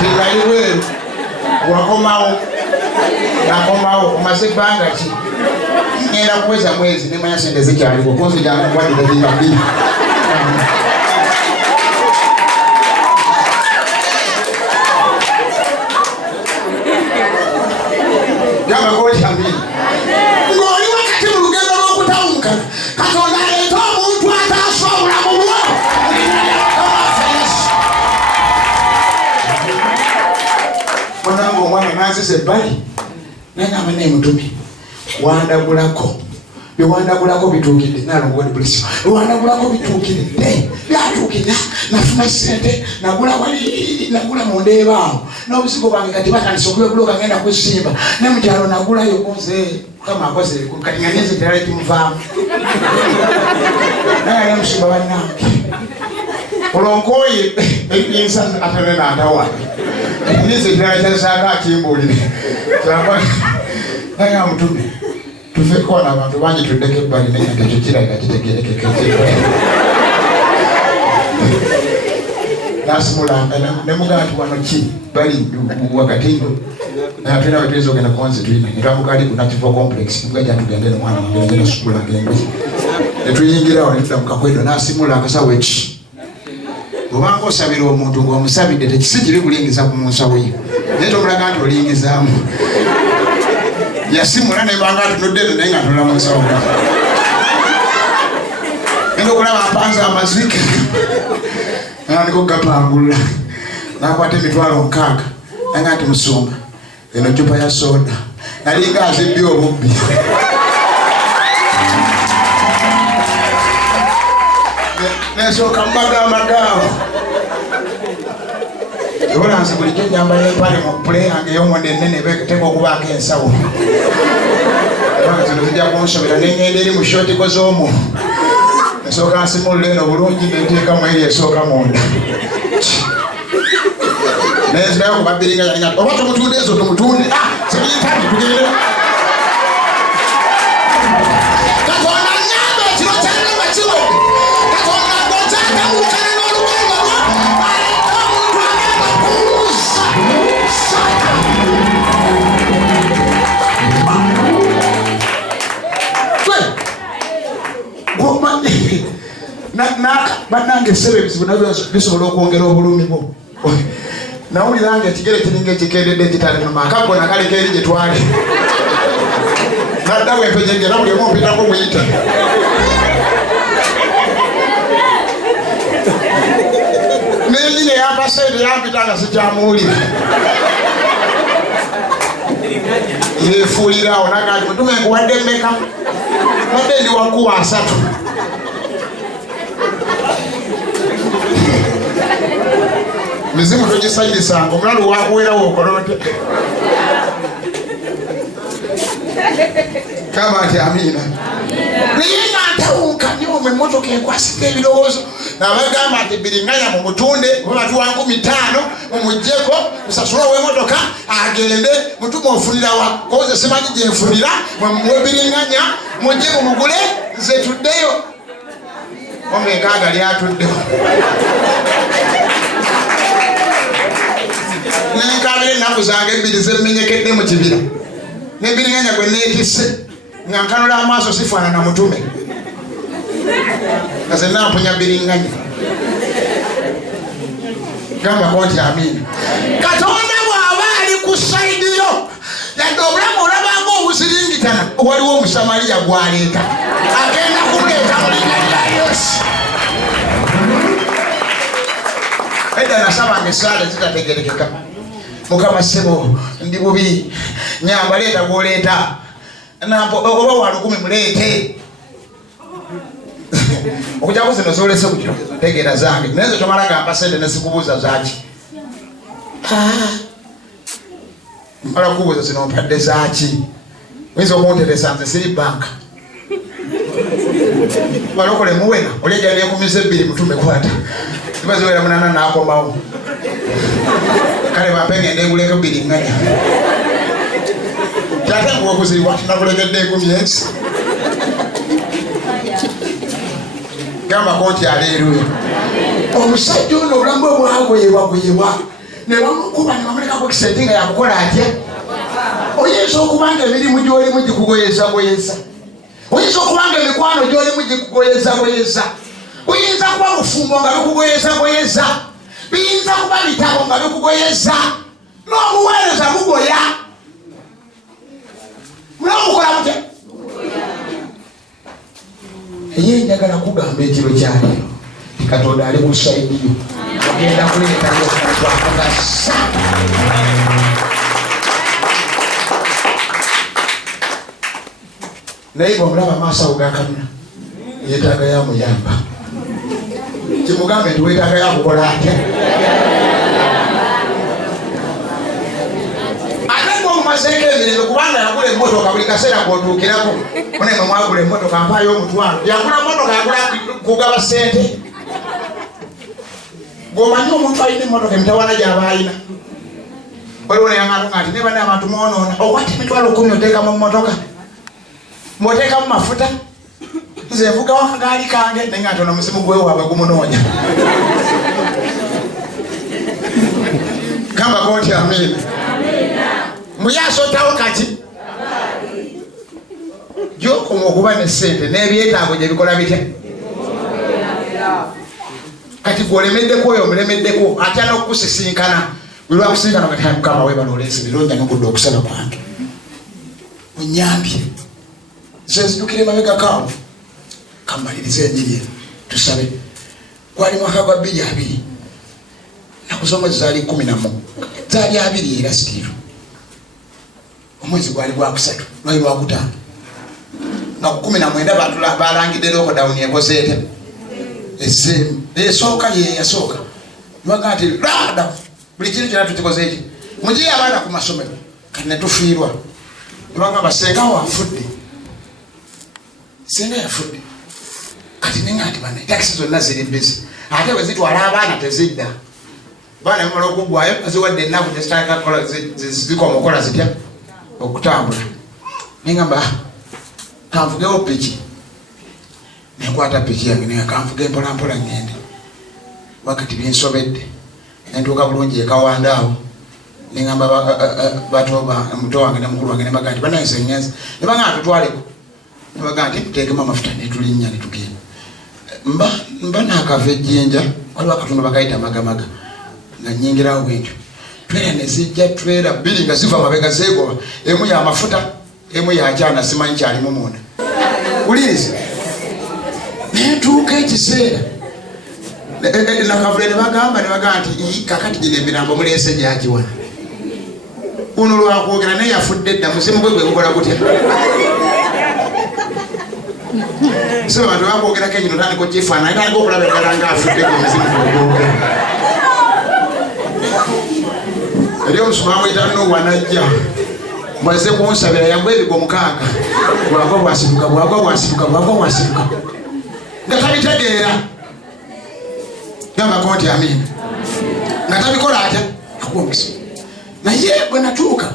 tinali bweru wakomawo nakomawo omaze ebbanga ki ngenda kuweza mwezi nemanya sente zikyaliko koze janakwadira dinga 2 gamba goli amini ng'oli wakati mu lugendo lw'okutawunkana Katonda aleeta omuntu ataaswa obulamu bwo munange omwana nanziza ebbali nangamba naye mutumi wandagulako Byewanagulako bituukidde nalongoni bulisi byewanagulako bituukidde byatuukidde nafuna ssente nagula wali nagula mundeebaawo n'obusigo bwange kati batandise okwegula kagenda kusimba ne mukyalo nagulayo konze kama akoze kati nga neze terali kimuvaamu naye ali musimba bannange olonkoye ensa atene n'atawa neze terali kyasaaka akimbuulire naye amutume tufeko n'abantu bangi tuddeko ebbali naye nga ekyo kiraga kitegerekeka nasimulanga ne mugamba nti wano ki bali wakati ndo naye tulina bwe tuyinza ogenda konzi tulina netwamuka ali ku nakivo complex mugajja tugende nomwana wange ngenda sukula ngembi netuyingirawo netudda mukakwedo nasimula akasawo eki obanga osabira omuntu ng'omusabidde tekisi kiri kulingiza ku munsawo ye naye tomulaga nti olingizaamu yasimula nebanga atunudde eno naye nga ntola munsawo enda okulaba apanza amazike niko gapangula nakwata emitwalo 6 nanga nti musumba eno cupa ya soda nalinga azibbi obubbi nesooka mubagaamagaawo ewolansi bulijjo nyambala empale mu pule yange ey'omundi ennene teka okubaako ensawo zino zijja kunsobera neŋŋenda eri mu shotiko z'omu nesooka nsimulula eno bulungi nenteekamu eri esooka munda nezirayo kubabiringanya oba tumutunde ezo tumutunde zibiyitani tugende Katonda nyambe ekiro kyange nga kiwedde Katonda ng'okyatabuukana n'oluwemba aleka omuntu agenda kumuusa bannange essebe ebizibu nabyo bisobola okwongera obulumi bwo nawulira nga ekigere kiringa ekikendedde ekitali mu maka gona kaleka eri gye twali nadda bwempejengera buli omu mpitako muyita nenyine yampasaide yampita nga sikyamuwulira yefuulirawo nagati mutume nkuwadde mmeka wadde ndi wakuwa 3 mizimu togisanyisanga omulalu wakuwerawo okolote kama nti amiina naye nga ntawuka nyomu emmotoka ekwasika ebirowoozo nabagamba nti biringanya mu mutunde obatuwa 15 mumugyeko musasula ow'emmotoka agende mutuma ofunira wakoze simanyi gyenfunira mwe biringanya mujje mumugule nze tuddeyo omekaaga lyatuddeho nenkabira ennaku zange 2 zemmenyekedde mu kibira nebiringanya gwe neetisse nga nkanula amaaso sifaanana mutume kaze nampunya biringanya gambako nti amiina Katonda bw'aba ali ku saidiyo yadde obulamu olabanga obusiringitana waliwo omusamaliya gwaleeta agenda kumuleeta mulinnya lya Yesu edda nasabanga esaala zitategerekeka mukama ssebo ndi bubi nyamba leeta gwoleeta oba wa 10 muleete okujjako zino zolese kutyo tegeera zange naye tomala gamba sente nesikubuuza zaki mala kubuuza zino mpadde zaki oyinza okunteresa nze siri banka balokole muwena olejjali 12 mutume kwata tibaziwera 8 nakomawo kale bapengende enguleko biringanya kyatenguwa okuzibwa nakulegedde 10 gambako nti aleeruya omusajja ono obulamu bwe bwagoyebwagoyebwa ne bamukuba ne bamulekako kisente nga yakukola atya oyinza okubanga emirimu gy'olimu gikugoyezagoyeza oyinza okubanga emikwano gy'olimu gikugoyezagoyeza oyinza kuba bufumbo nga bikugoyezagoyeza biyinza kuba bitabo nga bikugoyeza n'obuweereza bugoya munamukola mutya eye njagala kugamba ekiro kyaleero Katonda ali ku saidiyo agenda kuleetayo omuntu akugasa naye omulaba maaso gakanuna yeetaaga yamuyamba kimugambe nti weetaaga yakukola atya ate ng'omumazeeko emirembe kubanga yagula emmotoka buli kaseera kwotuukirako munemwe mwagula emmotoka mpaayo omutwalo yagula motoka yagula kugaba ssente gwomanyi omuntu alina emmotoka emitawana gy'aba alina waliwo neyaŋatonga nti nebane abantu mwonoona okwata emitwalo 10 oteekamu mmotoka mwoteekamu mafuta nze nvuga wakagaali kange naye nga ntono omuzimu gwewaabwe gumunoonya gamba koti amiina muyasotawo kati gyokoma okuba ne ssente n'ebyetaago gye bikola bitya kati gwolemeddeko oyo omulemeddeko atya n'okusisinkana bwe lwakusisinkana kati mukama webala olensibira onja n'okudda okusaba kwange onyambye zenzidukire mabegakaawo kamaliriza enjiri tusabe gwali mwaka gwa 2020 naku z'omwezi zaali 11 zaali 2 era sitiiru omwezi gwali gwakusatu lwali lwakutaano nga ku 19 balangidde lokodawuni ekozeete ezeemu esooka yeyasooka nibaga nti rada buli kintu kyona tukikoze eki mugiye abaana ku masomero kati netufiirwa nibagamba senga wafudde senga yafudde kati nenga nti bana takisi zonna ziri bizi ate bwe zitwala abaana tezidda baana bimala okuggwayo aziwadde ennaku tezitandika zikoma okukola zitya okutambula nengamba kanvugewo piki nenkwata piki yange naye kanvuge mpolampola ngende wakati byensobedde nentuuka bulungi ekawanda awo nengamba batoba muto wange ne mukulu wange nebaga nti banayise ngenzi nebaga tutwaleko nebaga nti tuteekemu amafuta netulinnya netugenda mba nakava ejjinja waliwo akatundu bakayita magamaga nga nyingirawo bwentyo twera nezijja twera 2 nga ziva mabega zeegoba emu ya mafuta emu yakyana simanyi kyalimu munda uliriza nentuuka ekiseera nakavule nebaga nti kakati gino emirambo muleese gyagiwa uno lwakwogera naye yafudde edda muzimu gwe gukola gutya so abantu bakwogerako ekino tandika kifaananyi tandika okulaba eddala nga afudde omuzimu gwogera eri omusuma mwitano wanajja mwaze kunsabira yagwa ebigo 6 bwagwa bwasituka nga tabitegeera gamba konti amiina nga tabikola atya akwomisa naye bwe natuuka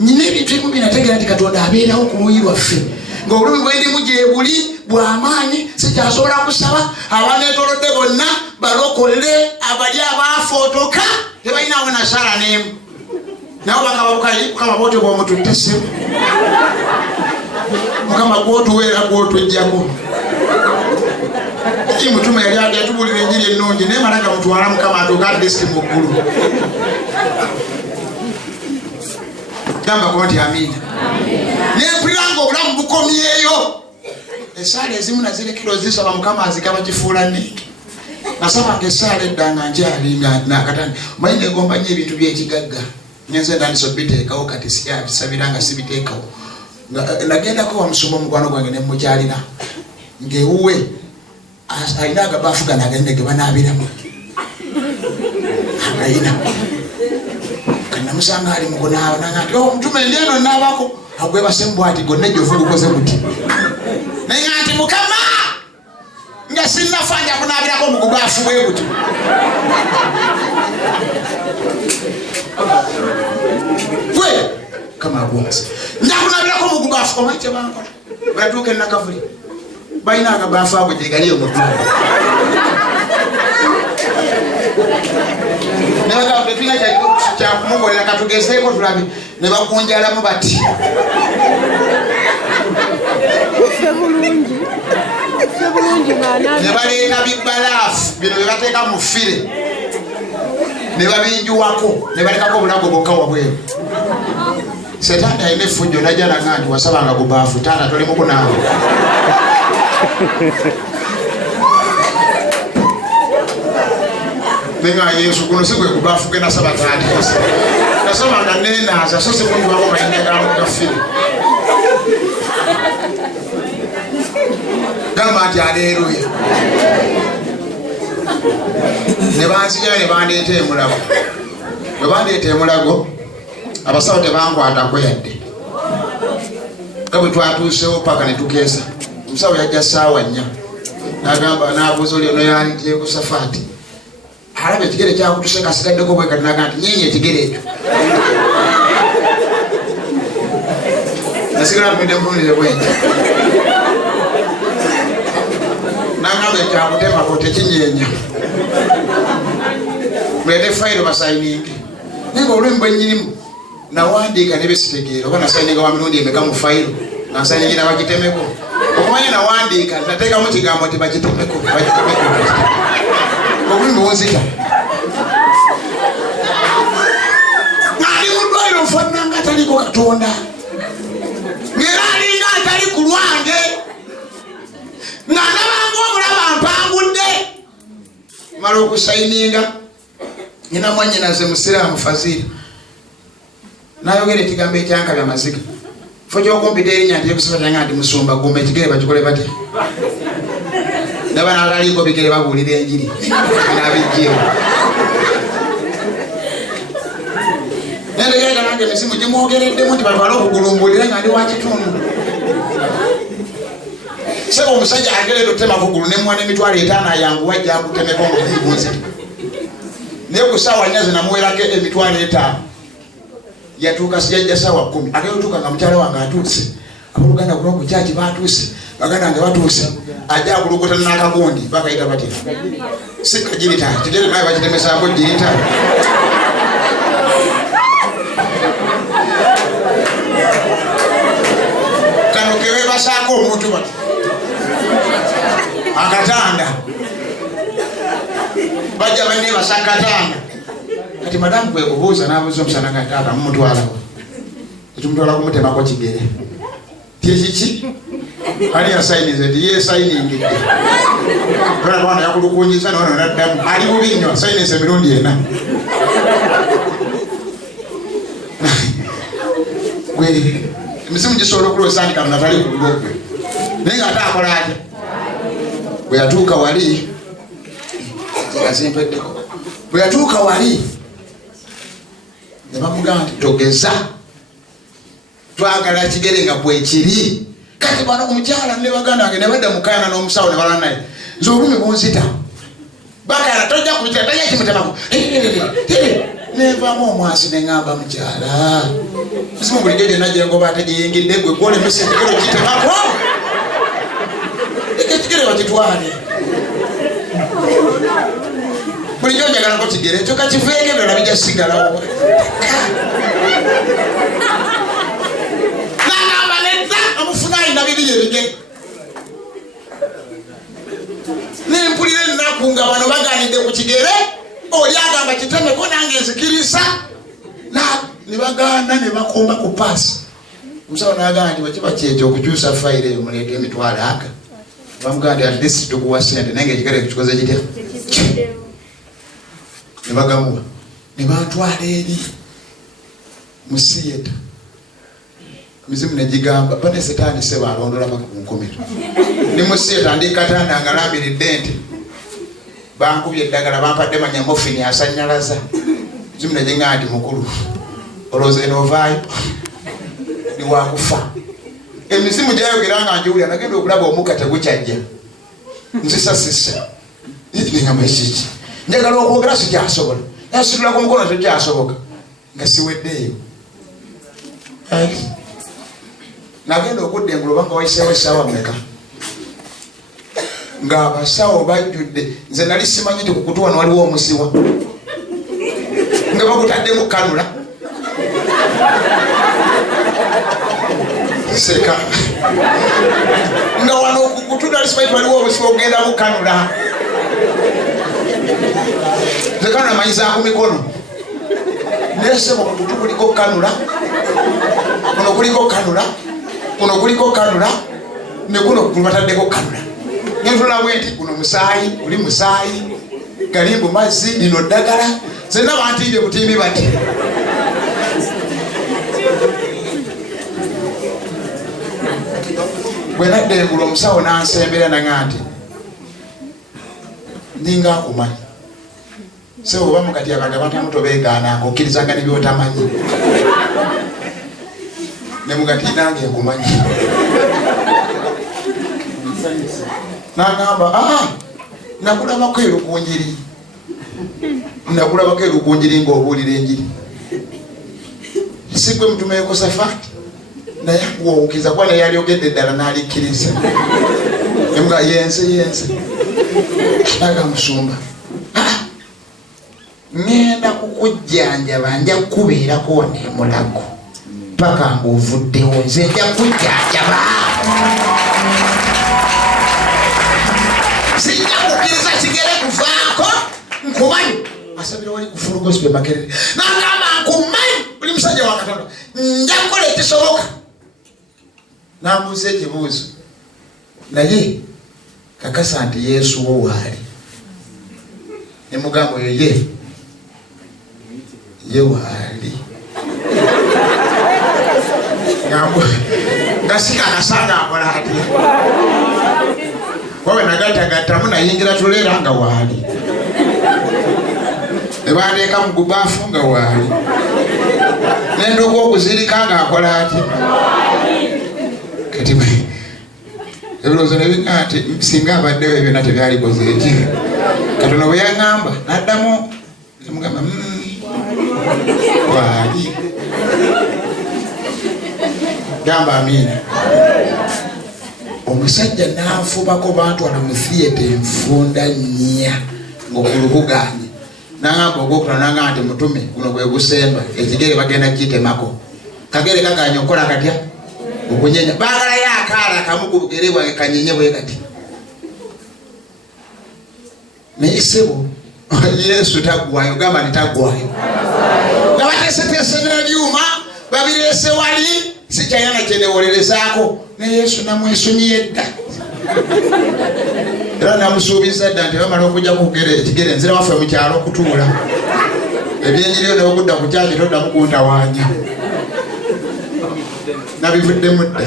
nyina ebintu ebimu binategeera nti Katonda abeerawo ku luuyi lwaffe ng'obulumi bwendimu gye buli bw'amaanyi sikyasobola kusaba abaneetolodde bonna balokole abali abafootoka tebalinawo nasaala n'emu nabo bakaba bootyo bw'omututte ssemu mukama gwotuweera gwotujjako mutume yali yatubulira enjiri ennungi naye malaga mutwala mukama atuuka adisiti mu ggulu gamba konti amiina nempulira nga obulamu bukomyeyo esaala ezimu nazirekera ozisaba mukama azigaba kifuula nnenge nasabanga esaala edda nga nkyali nakatani omanyi negomba nnyo ebintu byekigagga nyenze ndandisa obiteekawo kati siyabisabira nga sibiteekawo nagendako wamusumba omukwano gwange nemukyalira ngewuwe alina agabaafu gano agende ge banaabiramu agayina kanamusanga ali mukunaaba nangati omutume ndieno naabako agwebasemu bwati gonna ejjovu gukoze buti naye nti mukama nga sinnafanja kunaabirako mugubaafu bwe buti gwe kama agwomasa njakunaabirako mugubaafu omanyi kyebankola bwatuuka enakavuli balina agabaafu ago gyegaliyo mutwala nebagabetulina kyakumugolera katugezeeko tulabe ne bakunjalamu bati ne baleeta bibalaafu bino bye bateeka mu fire ne babinjuwako ne balekako obulago bwokka wabweru Setaani alina effujjo najjalaga nti wasabanga gubaafu taata toli mukunaaba nenga Yesu kuno si gwe gubaafu gena saba taata nasoma nga nenaaza so sikunjibako mayinagamo gafiri gamba nti aleeruya ne banzijala ne bandeeta emulago bwe bandeeta emulago abasawo tebankwatako yadde nga bwe twatuusewo paka ne tukeesa omusawo yajja ssaawa 4 n'agamba n'abuuza oli ono yaani Yekosofaati alaba ekigere kyakutuse kasigaddeko bwe kati naga nti nyenye ekigere ekyo nasigala mpedde mpulire bwenja nagamba ekyakutemako tekinyenya mulete fayiro basayininge naye nga olwemi bwennyinimu nawandiika ne besitegeera oba nasayininga wa mirundi emeka mu fayiro nasayiningira bakitemeko okumanya nawandiika nateekamu kigambo nti bakitemeko obulimi bwonzita ng'ali mu ddwaliro nfaanana nga ataliko Katonda ng'era alinga atali ku lwange ng'anabanga omulaba mpangudde mala okusayininga nyina mwanyinaze musiraamu Fazil n'ayogera ekigambo ekyankabya amaziga fo gy'okumpita erinnya nti Yekosofaati nga nti musumba gumba ekigere bakikole batya ndaba n'ataliiko bigere babuulira enjiri nabijjeewo nendegereka nange emisimu gimwogereddemu nti batwale okugulumbulira nga ndi wakitundu sebo omusajja agerera okutema kugulu nemuwa n'emitwalo 5 ayanguwa ajja akutemeko ng'obulimi bunzita naye ku ssaawa 4 zinamuwerako emitwalo 5 yatuuka sijajja ssaawa 10 ate yotuuka nga mukyala wange atuuse abooluganda kuno ku kyaki batuuse baganda wange batuuse ajja akulukuta n'akagundi bakayita batya si kajirita kigere naye bakitemesaako jirita kano kebebasaako omuntu bati akatanda bajja banebasa akatanda kati madamu kwe kubuuza n'abuuza omusana nga taata mumutwalawo ekimutwala kumutemako kigere tyekiki ali yasayinize nti yesayiningidde olabana yakulukunyiza nono naddamu ali bubi nnyo asayinize emirundi 4 gwe emisimu gisobola okulwesandika munatali kululogwe naye nga ate akola atya bwe yatuuka wali azimpeddeko bwe yatuuka wali ne bamugamba nti togeza twagala kigere nga bwekiri kati bano omukyala ne baganda wange ne badda mukayana n'omusawo ne balana naye nze olumi bunzita bakayana tojja kubitira tajja kimutemako nevamu omwasi ne ŋŋamba mukyala misimu bulijjo gye najja engoba ate giyingidde gwe gwolemesa ekigere kitemako ekigere bakitwale bulijjo njagalako kigere ekyo kakiveeko ebirala bijja sigalawo n'agamba nedda amufuna alina bibiri ebige nempulira ennaku nga bano baganidde ku kigere oli agamba kitemeko nange nzikirisa ne baganda ne bakomba ku paasi omusawo n'agamba nti wekiba kyekyo okukyusa fayiro eyo muleeta emitwalo aga bamugamba nti at least tukuwa sente naye nga ekigere kikoze kitya ne bagamuwa ne bantwala eri mu siyeta mizimu negigamba bane setaani seba alondola paka ku nkomero ne mu siyeta ndi Katanda nga lamiridde nti bankubye eddagala bampadde manyamofini asanyalaza mizimu negigamba nti mukulu olowooza enovaayo ni wakufa emizimu gyayogera nga njiwulira nagenda okulaba omukka tegukyajja nzisasisa ningamba ekiki njagala okwogera sikyasobola nasitulako omukono tekyasoboka nga siweddeeyo nagenda okudda engulu banga wayiseewo essaawa mmeka ng'abasawo bajjudde nze nali simanyi nti kukutu wano waliwo omusiwa nga bakutaddemu kanula seka nga wano kukutu nali simanyi nti waliwo omusiwa ogenda mukanula zekanula manyizaako mikono nesebo kukutu kuliko kanula kuno kuliko kanula kuno kuliko kanula ne kuno kubataddeko kanula nentula bwenti kuno musaayi kuli musaayi galimbu mazzi lino ddagala zenna bantiibye butimbi bati bwe nadde engulu omusawo n'ansembera nang'anti ndinga akumanyi sebo oba mukati abantu abatamu tobeegaananga okkirizanga ne byotamanyi ne mugati nange nkumanyi n'agamba nakulabako erukunjiri ng'obuulira enjiri sigwe mutuma Yekosofaati naye akuwawukiza kuba naye alyogedde eddala n'alikkiriza emuga yense aga musumba ngenda kukujjanjaba nja kukubeerako n'emulago paka ng'ovuddewo nze nja kukujjanjaba sijja kukkiriza kigere kuvaako nkumanyi asabira wali kufuluka sibe makerere n'agamba nkumanyi buli musajja wa Katonda nja kukola ekisoboka n'amuuza ekibuuzo naye kakasa nti Yesu wo waali ne mugamba oyo ye waali ngasika akasanga akola atya wawe nagatagattamu nayingira tuleera nga waali nebandeeka mu gubaafu nga waali nenduka okuzirika nga akola atya kati ebirowoozo nebika nti singa abaddewo ebyonna tebyalikoze eki Katonda bwe yaŋŋamba n'addamu nemugamba waali gamba amiina omusajja n'anfubako bantwala mu thiyeta enfunda nnya ng'okulubugaanye n'aŋamba ogwokuna n'aŋamba nti mutume guno gwe gusemba ekigere bagenda kitemako kagere kaganya okukola katya okunyenya baagalayo akaala akamu ku bugere bwange kanyenye bwe kati naye ssebo Yesu taggwayo gamba nitaggwayo nga bateeseteese n'ebyuma babireese wali sikyayina nakyenewolerezaako ne Yesu namwesonyiye dda era namusuubiza dda nti bamala okujjaku kugere ekigere nzira waffe mu kyalo okutuula ebyenyiriyo ne okudda ku kyaki toddamu kuntawaanya nabivuddemu dda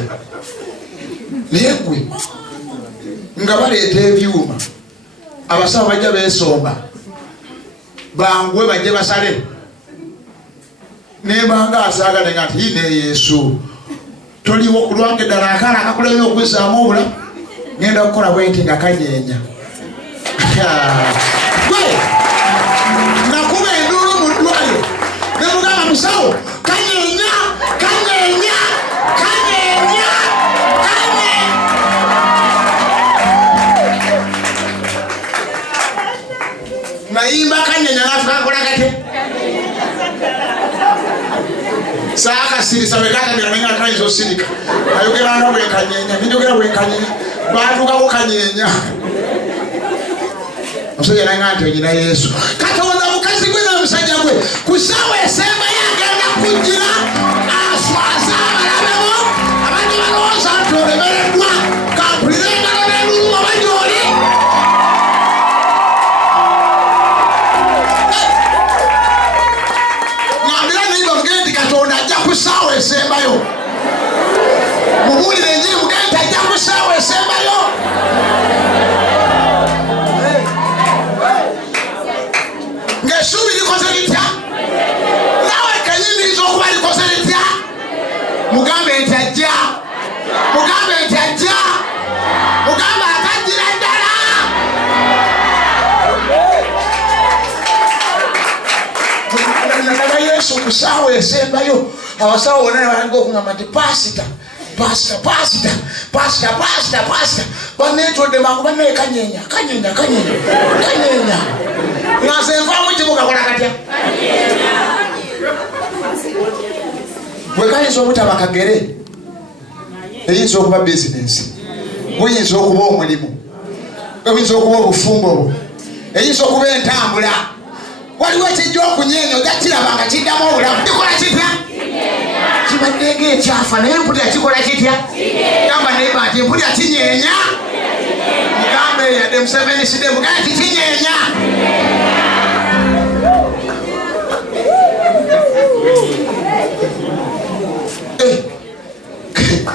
naye gwe nga baleeta ebyuma abasawo bajja beesomba bangwe bajje basale nebanga asaagale nga nti ne Yesu toliwo kulwange ddala akaala akakulabye okwizzaamu obulamu ngenda okukola bwenti nga kanyeenya nakuba enduulu mu ddwaliro ne mugamba musawo kanyeenya nayimba kanyeenya nafukakola kate saakasirisa bwekatamira naye nga kayinza osirika ayogeranga bwekanyeenya ninjogera bwekanyeenya batukako kanyeenya omusajja nanga nti onyina Yesu Katonda mukazi gwe n'omusajja gwe ku ssaawa esembayo agenda kujjira aswaza abalabemo abadde balowooza nti olemereddwa kampulira engalo n'enduulu oba gy'oli ngambira naye bamugende nti Katonda ajja ku ssaawa esembayo mubuulire enjiri mugende nti ajja ku ssaawa esembayo ng'essuubi likoze litya nawe kanyimiriza okuba likoze litya mugambe nti ajja mugambe atajjira ddala nalaba Yesu ku ssaawa esembayo abasawo bonna ne balanga okugamba nti pasita banneetodde mangu bannaye kanyeenya nga nze nvaamu kibuga kola katya bwe kayinza obutaba kagere eyinza okuba bizinensi guyinza okuba omulimu oyinza okuba obufumbo bwo eyinza okuba entambula waliwo ekijja okunyeenya ojja kiraba nga kiddamu obulamu kikola kitya kibadde ng'ekyafa naye mpulira kikola kitya gamba nayeba nti mpulira kinyeenya mugambe yadde Museveni sidde mugambe nti kinyeenya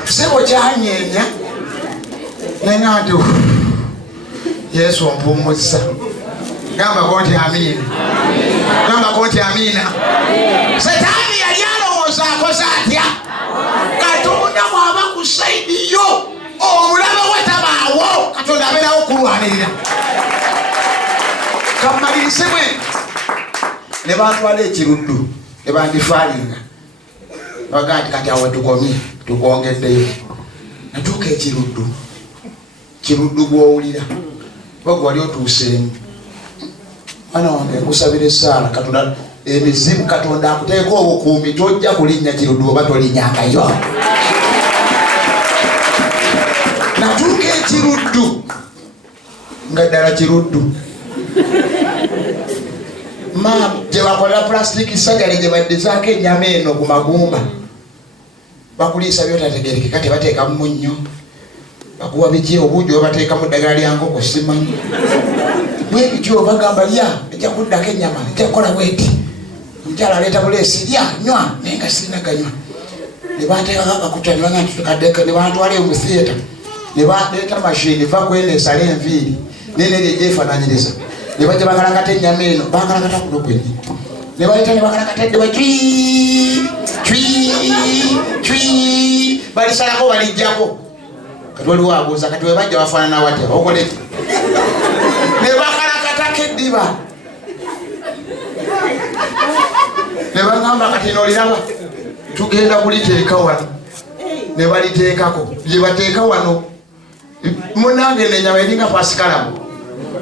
sebo kyanyeenya Nenga tu Yesu mpumuza. Gamba konti amina. Gamba konti amina. Satani yalowooza akoze atya. Katonda bw'aba kusaidiyo omulabe wetabaawo Katonda abeerawo okulwanirira. Kamalirize mwe ne batwala ekiruddu ne bandifaalinga bagaa nti kati awo tukomye tukwongeddeyo natuuka ekiruddu gw'owulira oba gwali otuuseemu mwana wange nkusabira essaala Katonda emizimu Katonda akuteeka obukuumi tojja kulinnya kiruddu oba tolinyangayo. Natuuka ekiruddu nga ddala kiruddu gye bakolera plastic sajale gye baddezaako ennyama eno ku magumba bakuliisa byotategerekeka tebateekamu munnyo bakuwa biki obuugi obateekamu ddagala lya nkoko simanyi bwe bityo bagamba lya ejja kuddako ennyama ejja kukola bweti omukyala aleeta buleesi lya nywa naye nga sirina ganywa ne bateekako akakuta ne baga nti ne bantwala mu theatre ne baleeta mashini va kwene esala enviiri neneri egyefaananyiriza ne bajja bakalakata ennyama eno bakalakata kuno kwenni ne bayita ne bakalakata eddewa balisalako balijjako kati waliwo abuuza kati we bajja bafaanana watya okoleki ne bakalakatako eddiba ne bagamba kati noliraba tugenda kuliteeka wano ne baliteekako gye bateeka wano munange nenyama eringa pasikalamu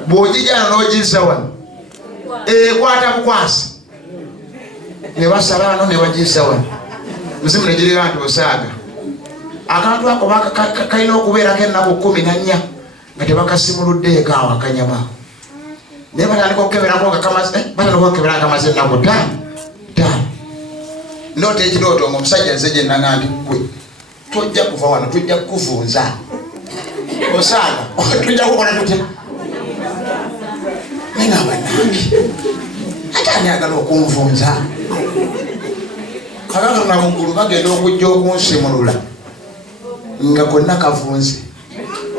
bw'ogijjana n'ogizza wano ekwata bukwasi ne basala wano ne bagizza wano muzimu ne girira nti osaaga akantu ako kalina okubeerako ennaku 14 nga tebakasimuluddeeko awo akanyama naye batandika okukeberako nga kamaze ennaku 5 noota ekirooto ng'omusajja nze gye nnaga nti gwe tojja kuva wano tujja kukuvunza osaaga tujja kukola tutya nengamba nange ate ani agala okunvunza kakakana muggulu bagenda okujja okunsimulula nga konna kavunze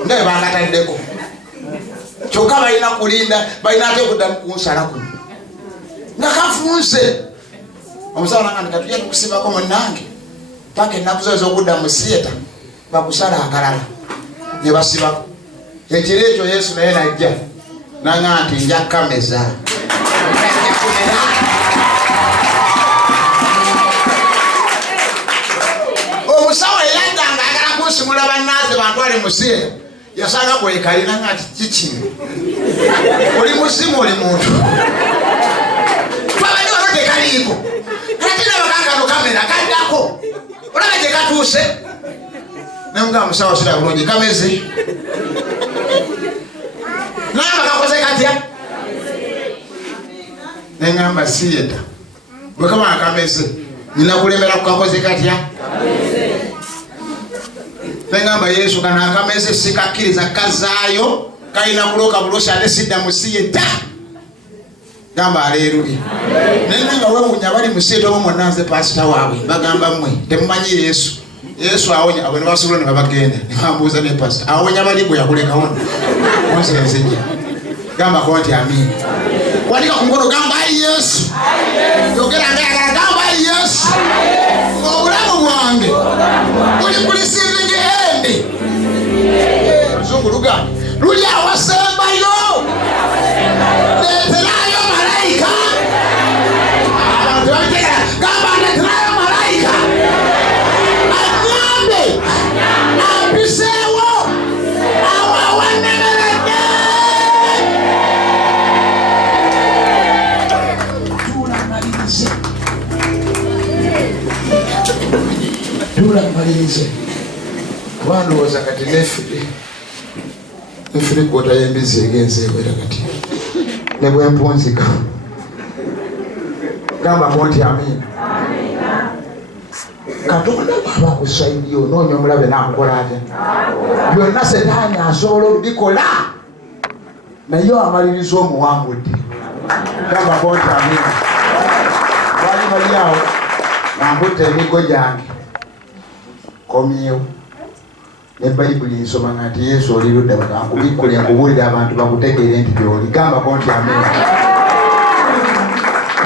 ndabe bangataddeko kyokka balina kulinda balina ate okuddamu kunsala kuno nga kavunze omusawo nanga nti katujja tukusibako munnange paka ennaku zo ez'okudda mu siyeta bakusala akalala ne basibako ekiro ekyo Yesu naye najja nanga nti nja kameza omusawo eyajja nga agala kunsimula bannaaze bantwale mu siyeta yasanga kwekali nanga nti kikino oli musimu oli muntu twabali wano tekaliiko ate nabakakano kamera kaddako olaba gye katuuse nemugamba musawo sira bulungi kameze namba kakoze katya nengamba siyeta bwe kama kameze nina kulembera kukakoze katya nengamba Yesu kana akameze sikakkiriza kazaayo kalina kuloka bulosi ate sidda mu siyeta gamba aleluya nenga wewunya bali mu siyeta obo mwannanze pasita waabwe bagamba mmwe temumanyi Yesu awonya abo ne basobola ne babagenda ne bambuuza ne pasita awonya bali bwe yakulekawo onserezejja gamba konti amina wandika ku mukono gamba Yesu yogera ngayagala gamba Yesu obulamu bwange buli kulisivinga embi oluzungu lugamba luli awasembayo leterayo malayika abantu bategera gamba leterayo malayika anyambe ampiseewo awawanemeredde tuulamalirize kubandowooza kati nefirikota y'embizi egenze ewera kati ne bwempunzika gamba konti amina Katonda bw'aba kusaidiyo onoonya omulabe n'akukola ate byonna setaani asobola obikola naye amaliriza omuwangudde gamba konti amina bali bali awo nambutta emigo gyange komyewo ne Bayibuli nsoma nti Yesu oli ludda bakankubikule nkubuulira abantu bakutegeere nti byoli gambako nti amen.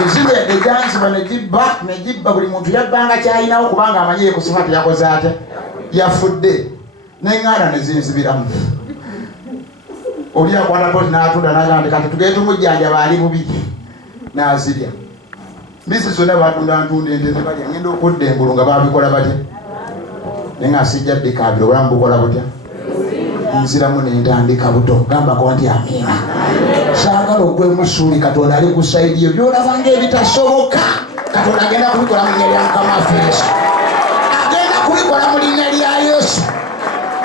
Ezibu ejanziba negibba buli muntu yabbanga kyalinawo kubanga amanyi Yekosofaati yakoze atya yafudde neŋŋaana ne zinzibiramu. Oli akwata poti n'atunda n'agamba kati tugende tumujjanjaba ali bubi n'azirya. Mbisi zonna batunda ntunda ente ne balya ngenda okudda engulu nga babikola batya naye nga sijja ddekaabira obulamu bukola butya nziramu nentandika buto gambako nti amiina. Saagala ogwemusuuli Katonda ali ku sayidi yo byolabanga ebitasoboka Katonda agenda kubikola mu linnya lya Mukama waffe Yesu. Agenda kubikola mu linnya lya Yesu.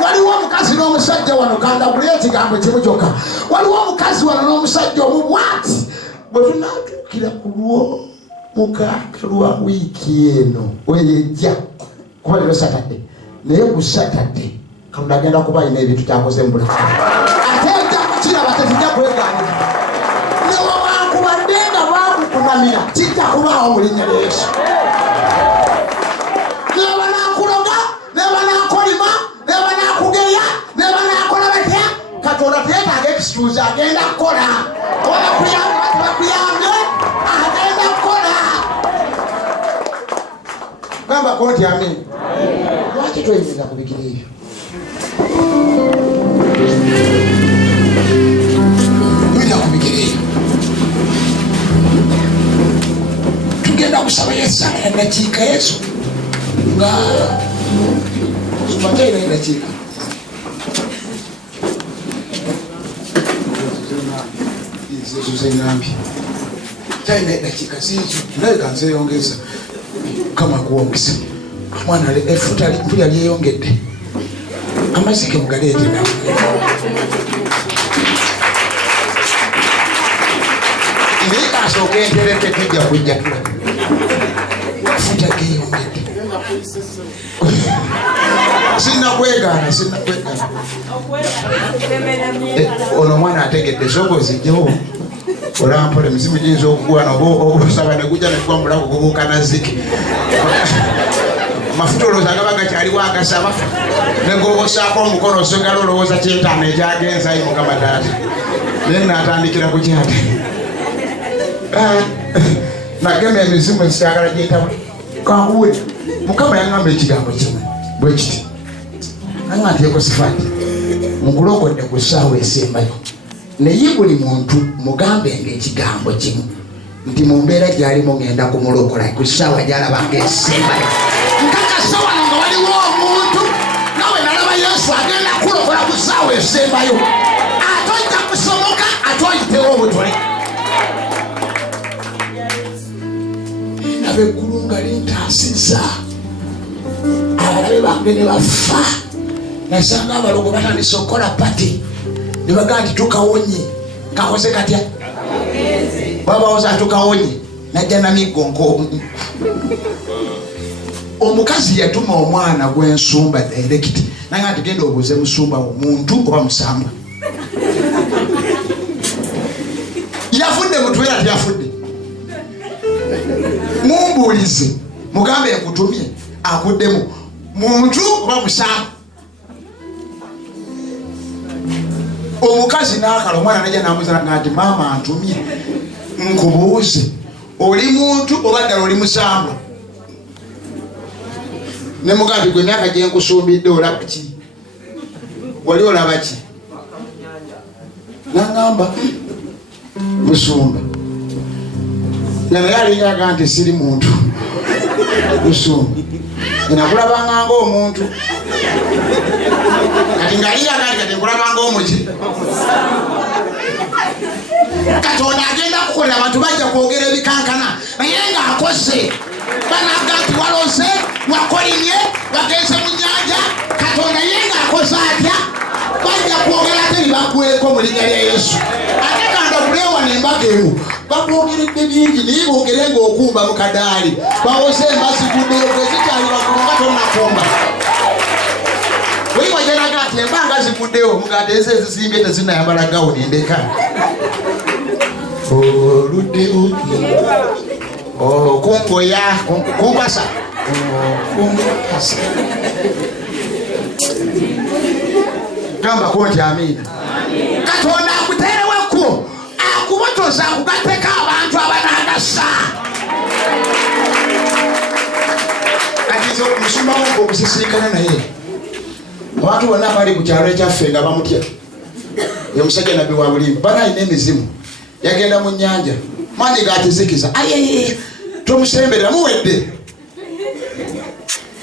Waliwo omukazi n'omusajja wano kangabule ekigambo kimu kyokka. Waliwo omukazi wano n'omusajja omubwati bwe tunaatuukira ku mukaaga lwa wiiki eno weyejja kuba lero Satadde naye ku Satadde Katonda agenda kuba alina ebintu kyakoze mu bulamu ate ejja kukiraba tetujja kwegaanira newabankubadde nga baakukunamira kijja kubaawo mu linnya lya Yesu. Neba naakuloga neba naakolima neba naakugeya neba naakola batya Katonda teetaaga ekisituuzi agenda kukola oba kuyamba tebakuyambye agenda kukola. Gamba konti amen. Lwaki twenyeza ku bigere ebyo? Twenya ku bigere ebyo tugenda kusaba Yesu endakiika Yesu nga sumatayina endakiika zezuzenambi tayina endakiika zizo naye kanzeyongeza kama kuwongeza mwana efuta mpulya lyeyongedde amazike mugaleete nawe naye kasooka entereke tujja kujja efuta geyongedde sinnakwegaana ono omwana ategedde sooka ozijjawo olampola emizimu giyinza okugwana oba osaba ne gujja nekwambulako kubuuka nazike amafuta olowooza gaba gakyaliwo agasaba negobosaako omukono osogala olowooza kyentaano ekyagenzayo Mukama taata naye naatandikira ku kyata nagema emizimu ekyagala gyetaba kankuwe Mukama yaŋŋamba ekigambo kimu bwe kiti naŋŋa nti Yekosofaati nkulokodde ku ssaawa esembayo naye buli muntu mugambenga ekigambo kimu nti mu mbeera gyalimu ngenda kumulokola ku ssaawa gyalabanga esembayo. Nkakasa wano nga waliwo omuntu nawe nalaba Yesu agenda kulokola ku ssaawa esembayo ate ojja kusomoka ate oyitewo obutole. Nabe eggulu nga lintaasizza abalabe bange ne bafa nasanga abalogo batandise okukola pati ne bagaa nti tukawonye kakoze katya babawoza tukawonye najja namiggo omukazi yatuma omwana gw'ensumba direct nanga nti genda obuuze musumba omuntu oba musamba yafudde mutwera tyafudde mumbuulize mugambe nkutumye akuddemu muntu oba musamba. Omukazi n'akala omwana najja n'amuzana nti maama antumye nkubuuze oli muntu oba ddala oli musamba? Ne mugambi gwe emyaka gye nkusumbidde olaba ki? Wali olaba ki? N'agamba musumba. Naye alingaga nti siri muntu musumba. Nakulabanga ng'omuntu. Kati ng'alingaga nti kati nkulabanga omuki? Katonda agenda kukolera abantu bajja kwogera ebikankana naye ng'akoze. Banaga nti walose wakolimye wagenze mu nnyanja Katonda ye ng'akoze atya bajja kwogera ate bibaggweko mu linnya lya Yesu. Ate kanda bulewa n'embaga eno bakwogeredde bingi naye boogere ng'okumba mu kadaali bawoze embaziguddeyo ezikyali bagulu nga tonnakumba. Bwe wajalaga nti embanga ziguddeyo mugande ezo ezisimbye tezinnayambala gawuni ndeka oludde kungoya kunkwasa Gamba konti amina. Katonda akutereweko akubotoza kugateka abantu abanagasa. Akizo musumba wako kusisikana naye. Abantu bonna bali ku kyalo ekyaffe nga bamutya. Ye musajja nabbi wa bulimba bana ine emizimu. Yagenda mu nnyanja. Mani gatizikiza. Ayeye. Tomusembera muwedde.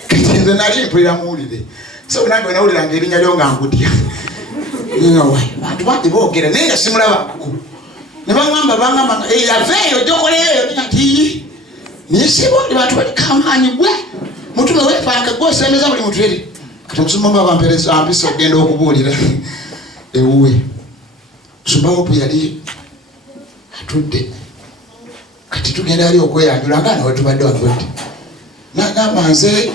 Kitinze nali mpulira muwulire. So nange nawulira ng'erinnya lyo nga nkutya. Nyowe. Bantu bandi boogera naye nga simulaba. Ne bangamba yaveeyo gyokoleeyo nati. Nisibo ndi bantu bali kamaanyi gwe. Mutume weepanka gw'osembeza buli muntu eri. Kati omusumba bampereza ampisa okugenda okubuulira. Ewuwe. Musumba Hope yali atudde. Kati tugenda ali okweyanjula nga nawe tubadde wafudde. Nagamba nze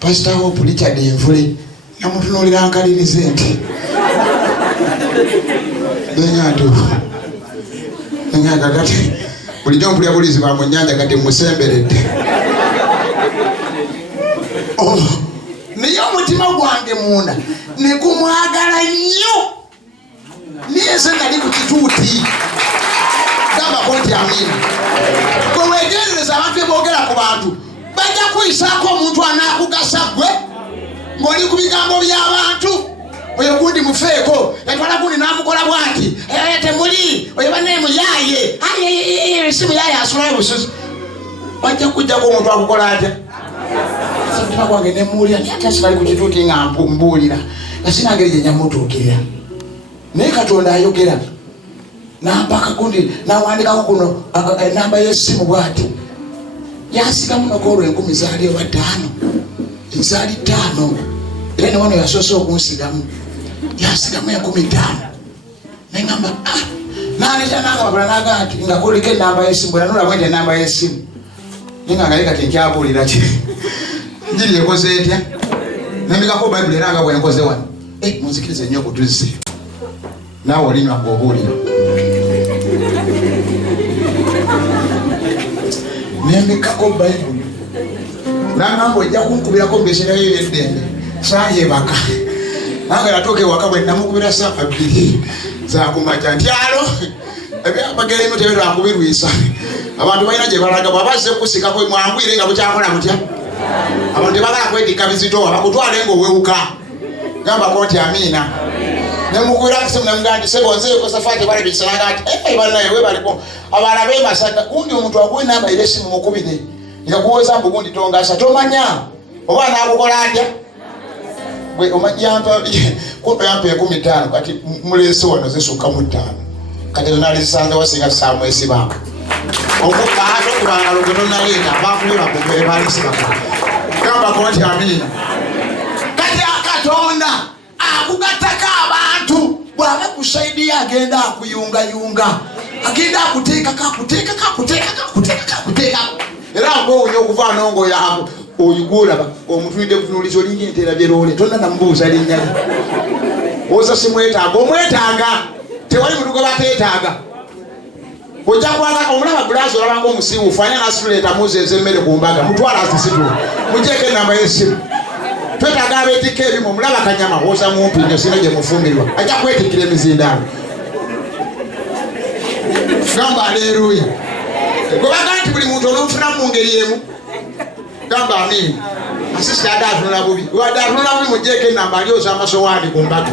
Pastor Hope Richard Envule namutunuulira nkalirize nti enyaga kati bulijjo mpulira bulizibwa mu nnyanja kati musemberedde. Naye omutima gwange munda ne gumwagala nnyo. Niye se nali ku kituuti. Gamba konti amina. Gwe weegendereza abantu boogera ku bantu bajja kuyisaako omuntu anaakugasa gwe ng'oli ku bigambo by'abantu. Oyo gundi mufeeko yatwala gundi n'amukola bw'ati temuli oyo banne muyaaye simu yaaye asulayo busuzi. Bajja kujjako omuntu akukola atya. Omutima gwange ne muwulira naye ate asikali ku kituuti nga mbuulira nga sina ngeri gye nyamutuukirira. Naye Katonda ayogera nampaka gundi nawandikako kuno enamba y'essimu bw'ati. Yansigamu n'okwolwo 10 zaali oba 5 zaali 5 era ne wano yasoose okunsigamu yansigamu 15. Neŋŋamba naaleta nangababula naga nti nga kuliko enamba y'essimu bweranulamu enti enamba y'essimu ninga naye kati nkyabuulira ki njiri ekoze etya nembikako bayibuli era nga bwenkoze wano munzikirize nnyo okutuzze naawe olinywa ng'obuulira. Nembikako bayibuli nangamba ojja kunkubirako mubeserayo eby'eddembe saayebaka nange natuuka ewaka bwe namukubira saawa 2 zakumakya ntyalo ebyabagera eno tebetwakubirwisa. Abantu balina gye balaga bwabazze kusikako mwangwire nga bukyakola mutya. Abantu tebagala kwedika bizitowa bakutwale ng'owewuka. Gamba konti amina. Nemukubira akasimu nemugamba nti sebo nze Yekosofaati Balabyekisa nti bannaye we baliko abalala beemasaka gundi omuntu aguwe namba y'essimu mukubire yakuwoza mbu gundi tongasa tomanya oba naakukola atya. Gwe omanyampa kumpe yampa 15 kati muleese wano zisukka mu 5 kati zonalizisanze wasinga samwesibako okukaato kubanga lugendo naleeta bakulira kugwe balisibaka. Gamba konti amina. Kati Katonda akugataka abantu bwaba kusaidia agenda akuyungayunga agenda akuteeka era ng'owunya okuvaana ongo yaako oyigulaba omutulidde kutunuuliza olinga enteera byerole tonna namubuuza linnya lye oza simwetaaga omwetaaga tewali muntu gwe bateetaaga. Ojja kwaga omulaba bulazi olaba ng'omusiiwuufu anya nasituleeta muzeeza emmere ku mbaga mutwala azisitula mugyeko enamba y'essimu. Twetaaga abeetikka ebimu omulaba kanyama woza mumpi nyo sino gye mufumbirwa ajja kwetikkira emizindaalo. Gamba aleeruya. Gwe baga nti buli muntu onomufunamu mu ngeri emu. Gamba amini. Asisita ate atunula bubi. Wadde atunula bubi mugyeko enamba alyoza amasowaani ku mbaga.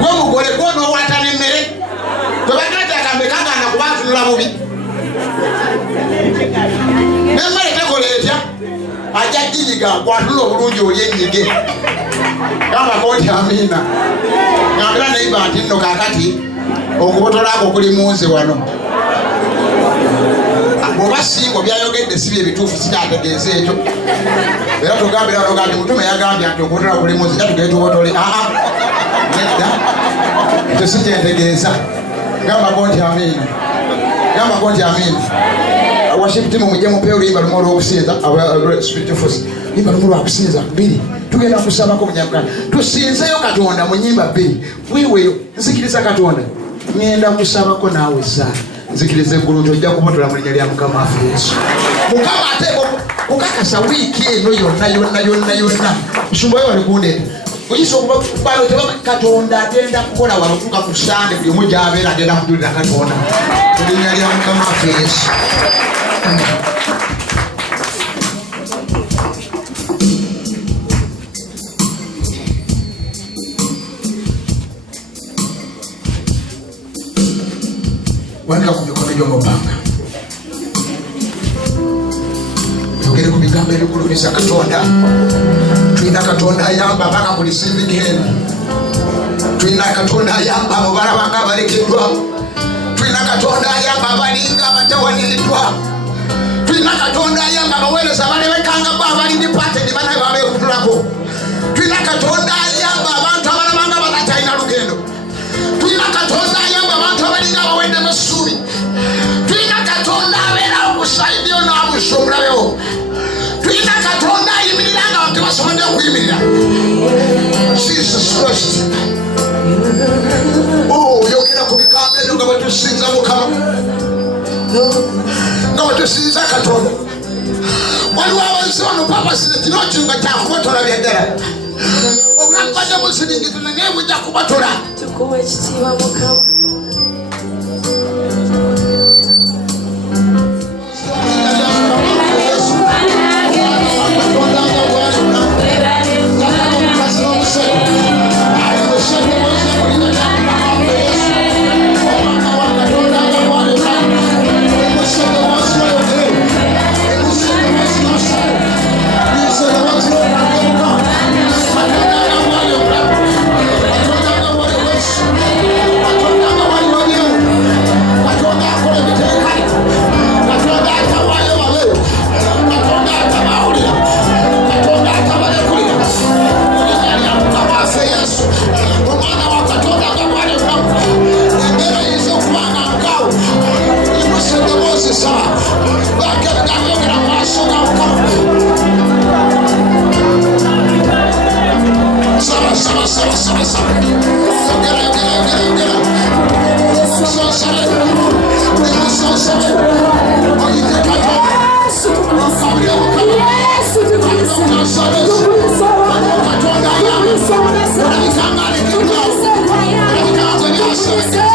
Gwe mugole gw'onoowaata n'emmere. Gwe baga nti akambe kagaana kuba atunula bubi. N'emmere tekola etya. Ajja ginyiga gw'atunula obulungi oli ennyige. Gamba konti amina. Ngambira neiba nti nno kaakati okubotola ako kuli munze wano. Bw'oba singo byayogedde si bye bituufu sikyategeeza ekyo. Era tugambira wano gandi mutume yagambye nti okubotola kuli munze jja tugende tubotole. Nedda ekyo si kyentegeeza. Gamba konti amina. Gamba konti amina. Worship team mujje mupe oluyimba lumu olw'okusinza spiritual force. Luyimba lumu lwakusinza 2 tugenda kusabako munyagala tusinzeyo Katonda mu nnyimba 2 weeweeyo nzikiriza Katonda ngenda kusabako naawe saa nzikirize bulungi ojja kumotola mu linnya lya Mukama waffe Yesu. Mukama ate okakasa wiiki eno yonna musumba we wali kundeeta oyinza okuba balo teba Katonda agenda kukola walotuka ku Sande buli omu gy'abeera agenda kujulira Katonda mu linnya lya Mukama waffe Yesu. Wanda ku mikono gy'omubanga yogere ku bigambo ebikulumisa Katonda. Tulina Katonda ayamba abaka ku lisindikeni, tulina Katonda ayamba abo balabanga abalekeddwa, tulina Katonda ayamba abalinga abatawaniddwa, tulina Katonda ayamba abaweereza abalebekanga bo abalindi pateni banaye babeekutulako, tulina Katonda ayamba abantu abalabanga batakyalina lugendo, tulina Katonda ayamba abantu abalinga abawedde n'essuubi, tulina Katonda abeerawo kusaidio n'abusa omulabewo, tulina Katonda ayimirira nga abantu basobodde okuyimirira. Jesus Christ. Yogera ku bigambo ebyo nga bwetusinza Mukama, nga bwetusinza Katonda. Waliwo abansi bano papa sine kino kintu nga kyakubotola byaddala. Obulamu badde busiringitula naye bujja kubotola. Tukuwa ekitiibwa Mukama. Yes.